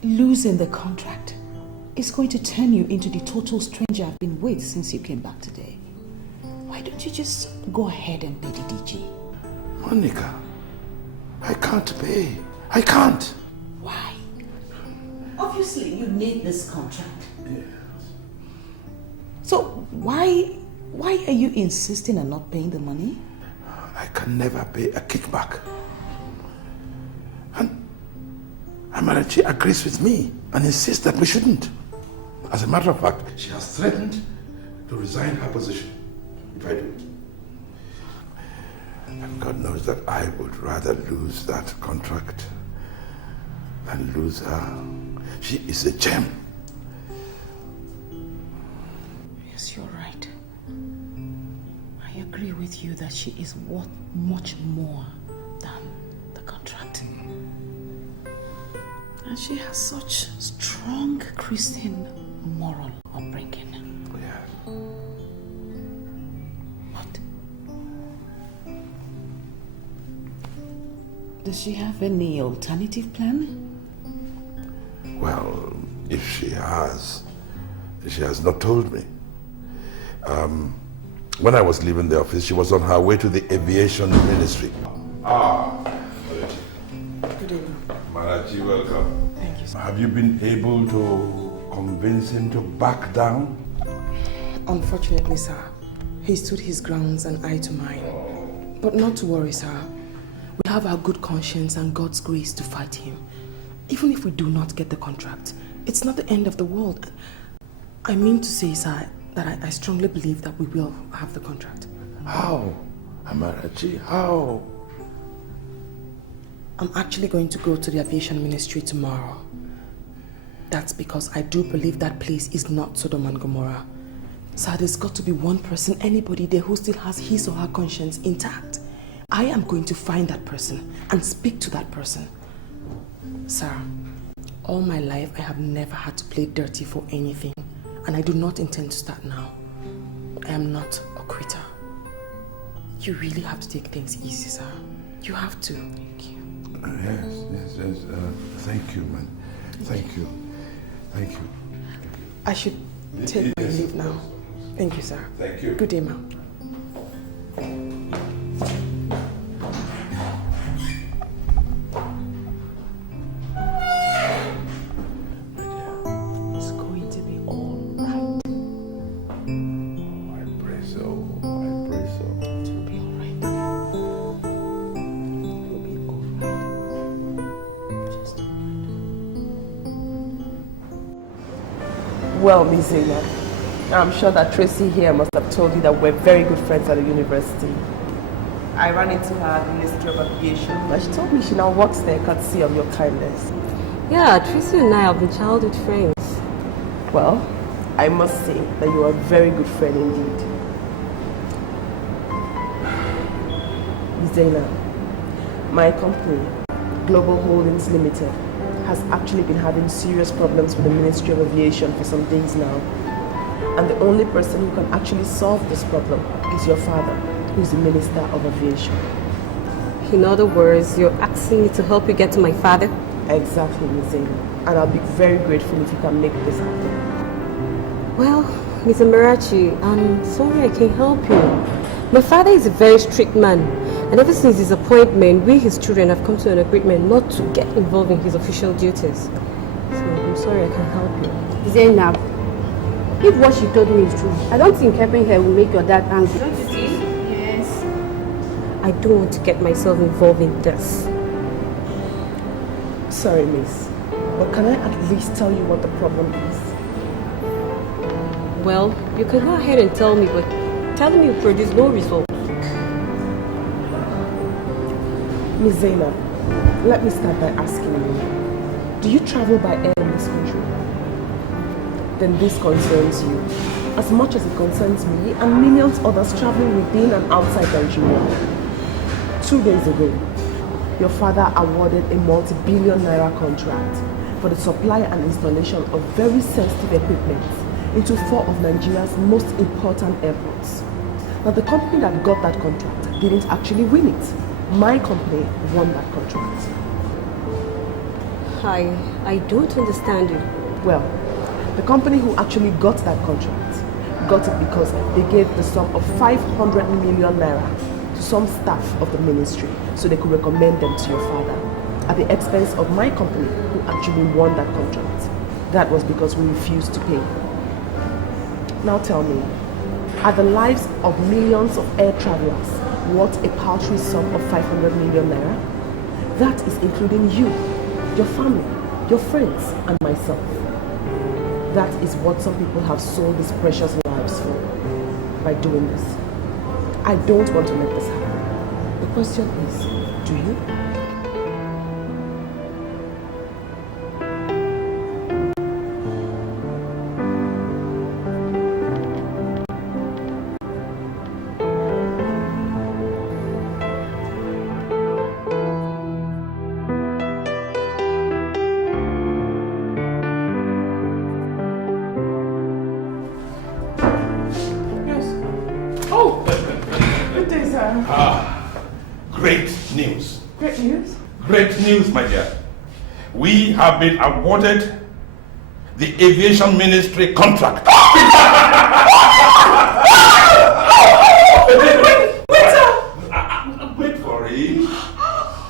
Losing the contract is going to turn you into the total stranger I've been with since you came back today. Why don't you just go ahead and pay the DG? Monica, I can't pay. I can't. Why? Obviously, you need this contract. Yes. So why are you insisting on not paying the money? I can never pay a kickback. And Amarachi agrees with me and insists that we shouldn't. As a matter of fact, she has threatened to resign her position if I do. And God knows that I would rather lose that contract than lose her. She is a gem. Yes, you're right. I agree with you that she is worth much more than the contract. And she has such strong Christian moral upbringing. Yes. But does she have any alternative plan? Well, if she has not told me. When I was leaving the office, she was on her way to the aviation ministry. Good evening. Marachi, welcome. Thank you, sir. Have you been able to convince him to back down? Unfortunately, sir, he stood his grounds and I to mine. But not to worry, sir. We have our good conscience and God's grace to fight him. Even if we do not get the contract, it's not the end of the world. I mean to say, sir, that I strongly believe that we will have the contract. How? Amarachi, how? I'm actually going to go to the aviation ministry tomorrow. That's because I do believe that place is not Sodom and Gomorrah. Sir, there's got to be one person, anybody there who still has his or her conscience intact. I am going to find that person and speak to that person. Sir, all my life I have never had to play dirty for anything, and I do not intend to start now. I am not a quitter. You really have to take things easy, sir. You have to. Thank you. Yes. Thank you, man. Thank you. I should take my leave now. Thank you, sir. Thank you. Good day, ma'am. It's going to be all right. I pray so. It will be all right. It will be all right. Just all right. Well, Miss Zainab, I'm sure that Tracy here must have told you that we're very good friends at the university. I ran into her at the Ministry of Aviation, and she told me she now works there courtesy of your kindness. Yeah, Tracy and I have been childhood friends. Well, I must say that you are a very good friend indeed. Miss Zainab, my company, Global Holdings Limited, has actually been having serious problems with the Ministry of Aviation for some days now. And the only person who can actually solve this problem is your father, who is the Minister of Aviation. In other words, you're asking me to help you get to my father? Exactly, Ms. Zainab. And I'll be very grateful if you can make this happen. Well, Ms. Amarachi, I'm sorry I can't help you. My father is a very strict man. And ever since his appointment, we, his children, have come to an agreement not to get involved in his official duties. So I'm sorry I can't help you. Zainab, if what she told me is true, I don't think helping her will make your dad angry. Don't you see? Yes. I don't want to get myself involved in this. Sorry, miss. But can I at least tell you what the problem is? Well, you can go ahead and tell me, but telling me you produce no results. Miss Zainab, let me start by asking you, do you travel by air in this country? Then this concerns you, as much as it concerns me and millions others traveling within and outside Nigeria. 2 days ago, your father awarded a multi-billion naira contract for the supply and installation of very sensitive equipment into 4 of Nigeria's most important airports. Now, the company that got that contract didn't actually win it. My company won that contract. I don't understand you. Well, the company who actually got that contract got it because they gave the sum of 500 million naira to some staff of the ministry so they could recommend them to your father at the expense of my company who actually won that contract. That was because we refused to pay. Now tell me, are the lives of millions of air travelers worth a paltry sum of 500 million naira? That is including you, your family, your friends, and myself. That is what some people have sold these precious lives for by doing this. I don't want to let this happen. The question is, do you? Great news. Great news? Great news, my dear. We have been awarded the aviation ministry contract. Wait for it.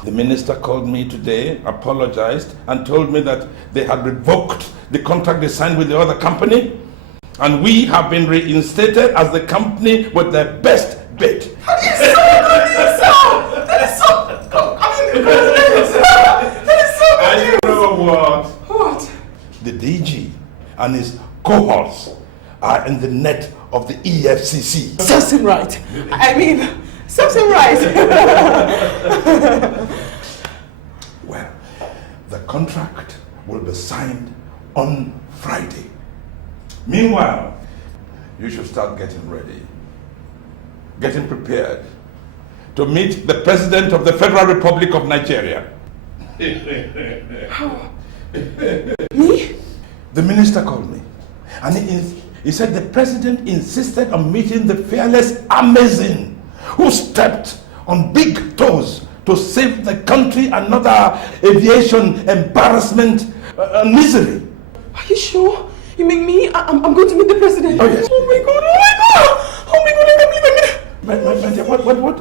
The minister called me today, apologized, and told me that they had revoked the contract they signed with the other company, and we have been reinstated as the company with the best bid. That is so And you know what? What? The DG and his cohorts are in the net of the EFCC. Serves him right. I mean, serves him right. Well, the contract will be signed on Friday. Meanwhile, you should start getting ready, getting prepared to meet the President of the Federal Republic of Nigeria. How? Me? The minister called me, and he said the President insisted on meeting the fearless Amazon who stepped on big toes to save the country another aviation embarrassment and misery. Are you sure? You mean me? I'm going to meet the President? Oh, yes. Oh my God, oh my God! Oh my God, I can't believe it!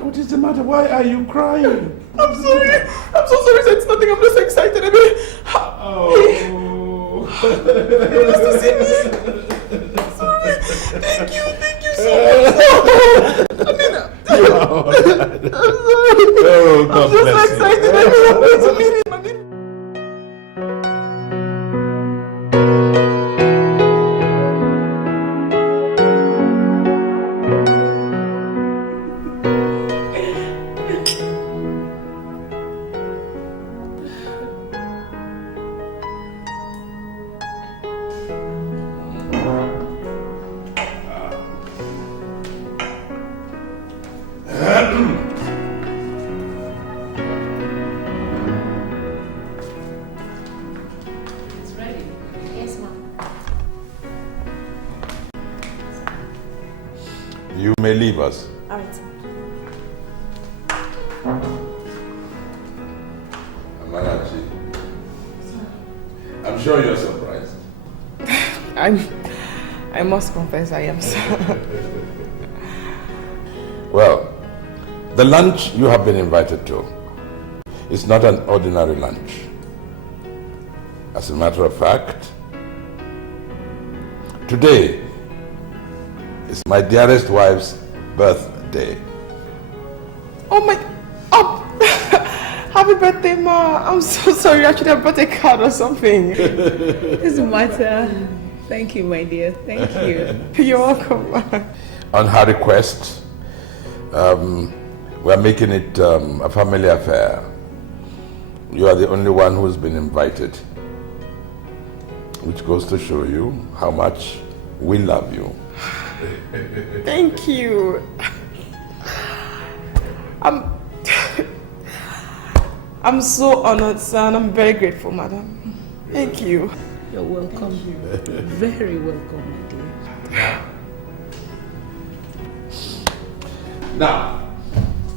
What is the matter? Why are you crying? I'm sorry. I'm so sorry. It's nothing. I'm just excited. I mean, nice to see me. I'm sorry. Thank you so much. I mean, I'm sorry. Oh, God I'm just so excited. I can't wait to meet him. You may leave us. All right. Amarachi, I'm sure you're surprised. I must confess I am, sir. Well, the lunch you have been invited to is not an ordinary lunch. As a matter of fact, today is my dearest wife's birthday. Oh my... Oh, happy birthday, Ma. I'm so sorry. Actually, I brought a card or something. Doesn't matter. Thank you, my dear. Thank you. You're welcome, Ma. On her request, we're making it a family affair. You are the only one who's been invited, which goes to show you how much we love you. Thank you. I'm so honored, sir, and I'm very grateful, madam. Thank you. You're welcome. Thank you. Very welcome, my dear. Now,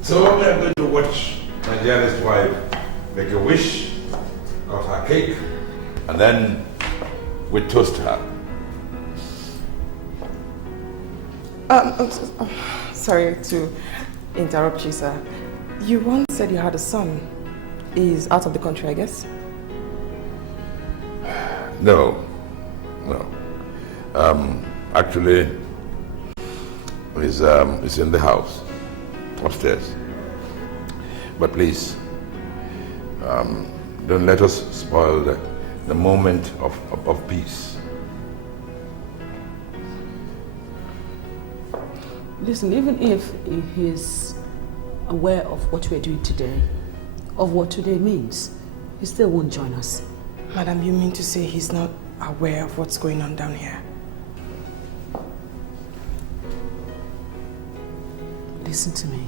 so we are going to watch my dearest wife make a wish, cut her cake, and then we toast her. Sorry to interrupt you, sir. You once said you had a son. He's out of the country, I guess? No. Actually, he's in the house, upstairs. But please, don't let us spoil the moment of peace. Listen, even if he's aware of what we're doing today, of what today means, he still won't join us. Madam, you mean to say he's not aware of what's going on down here? Listen to me.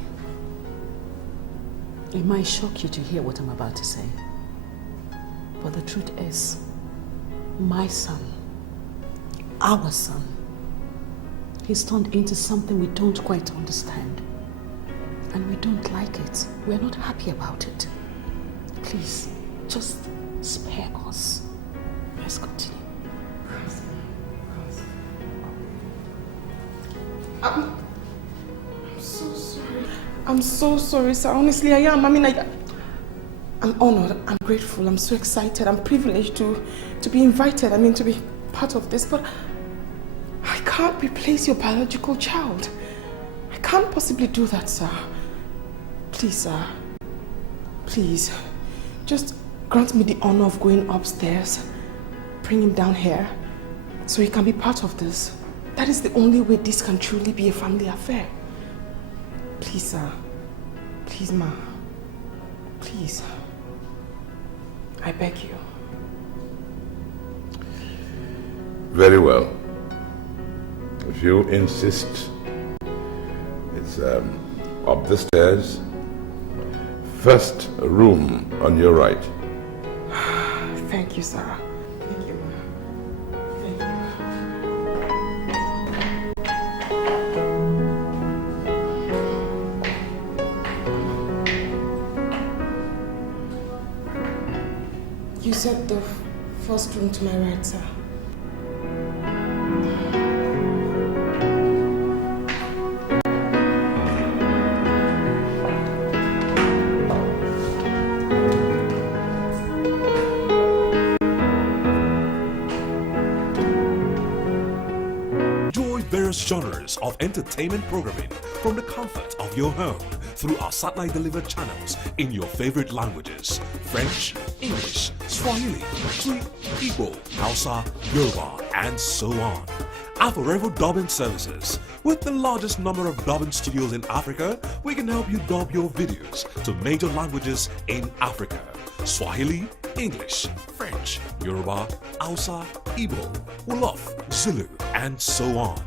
It might shock you to hear what I'm about to say. But the truth is, my son, our son, he's turned into something we don't quite understand. And we don't like it. We're not happy about it. Please, just spare us. Let's continue. I'm so sorry. I'm so sorry, sir. Honestly, I am. I mean, I'm honored. I'm grateful. I'm so excited. I'm privileged to be invited. I mean, to be part of this. But I can't replace your biological child. I can't possibly do that, sir. Please, sir. Please. Just grant me the honor of going upstairs, bring him down here, so he can be part of this. That is the only way this can truly be a family affair. Please, sir. Please, ma. Please. I beg you. Very well. If you insist, it's up the stairs. First room on your right. Thank you, sir. Thank you, ma. Thank you. You said the first room to my right, sir. Genres of entertainment programming from the comfort of your home through our satellite delivered channels in your favorite languages: French, English, Swahili, Twi, Igbo, Hausa, Yoruba, and so on. Our Forever Dubbing Services. With the largest number of dubbing studios in Africa, we can help you dub your videos to major languages in Africa: Swahili, English, French, Yoruba, Hausa, Igbo, Wolof, Zulu, and so on.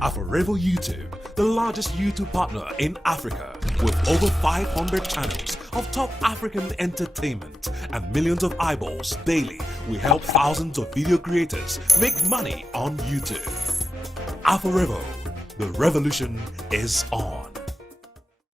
Our Forever YouTube, the largest YouTube partner in Africa, with over 500 channels of top African entertainment and millions of eyeballs daily. We help thousands of video creators make money on YouTube. Our Forever, the revolution is on.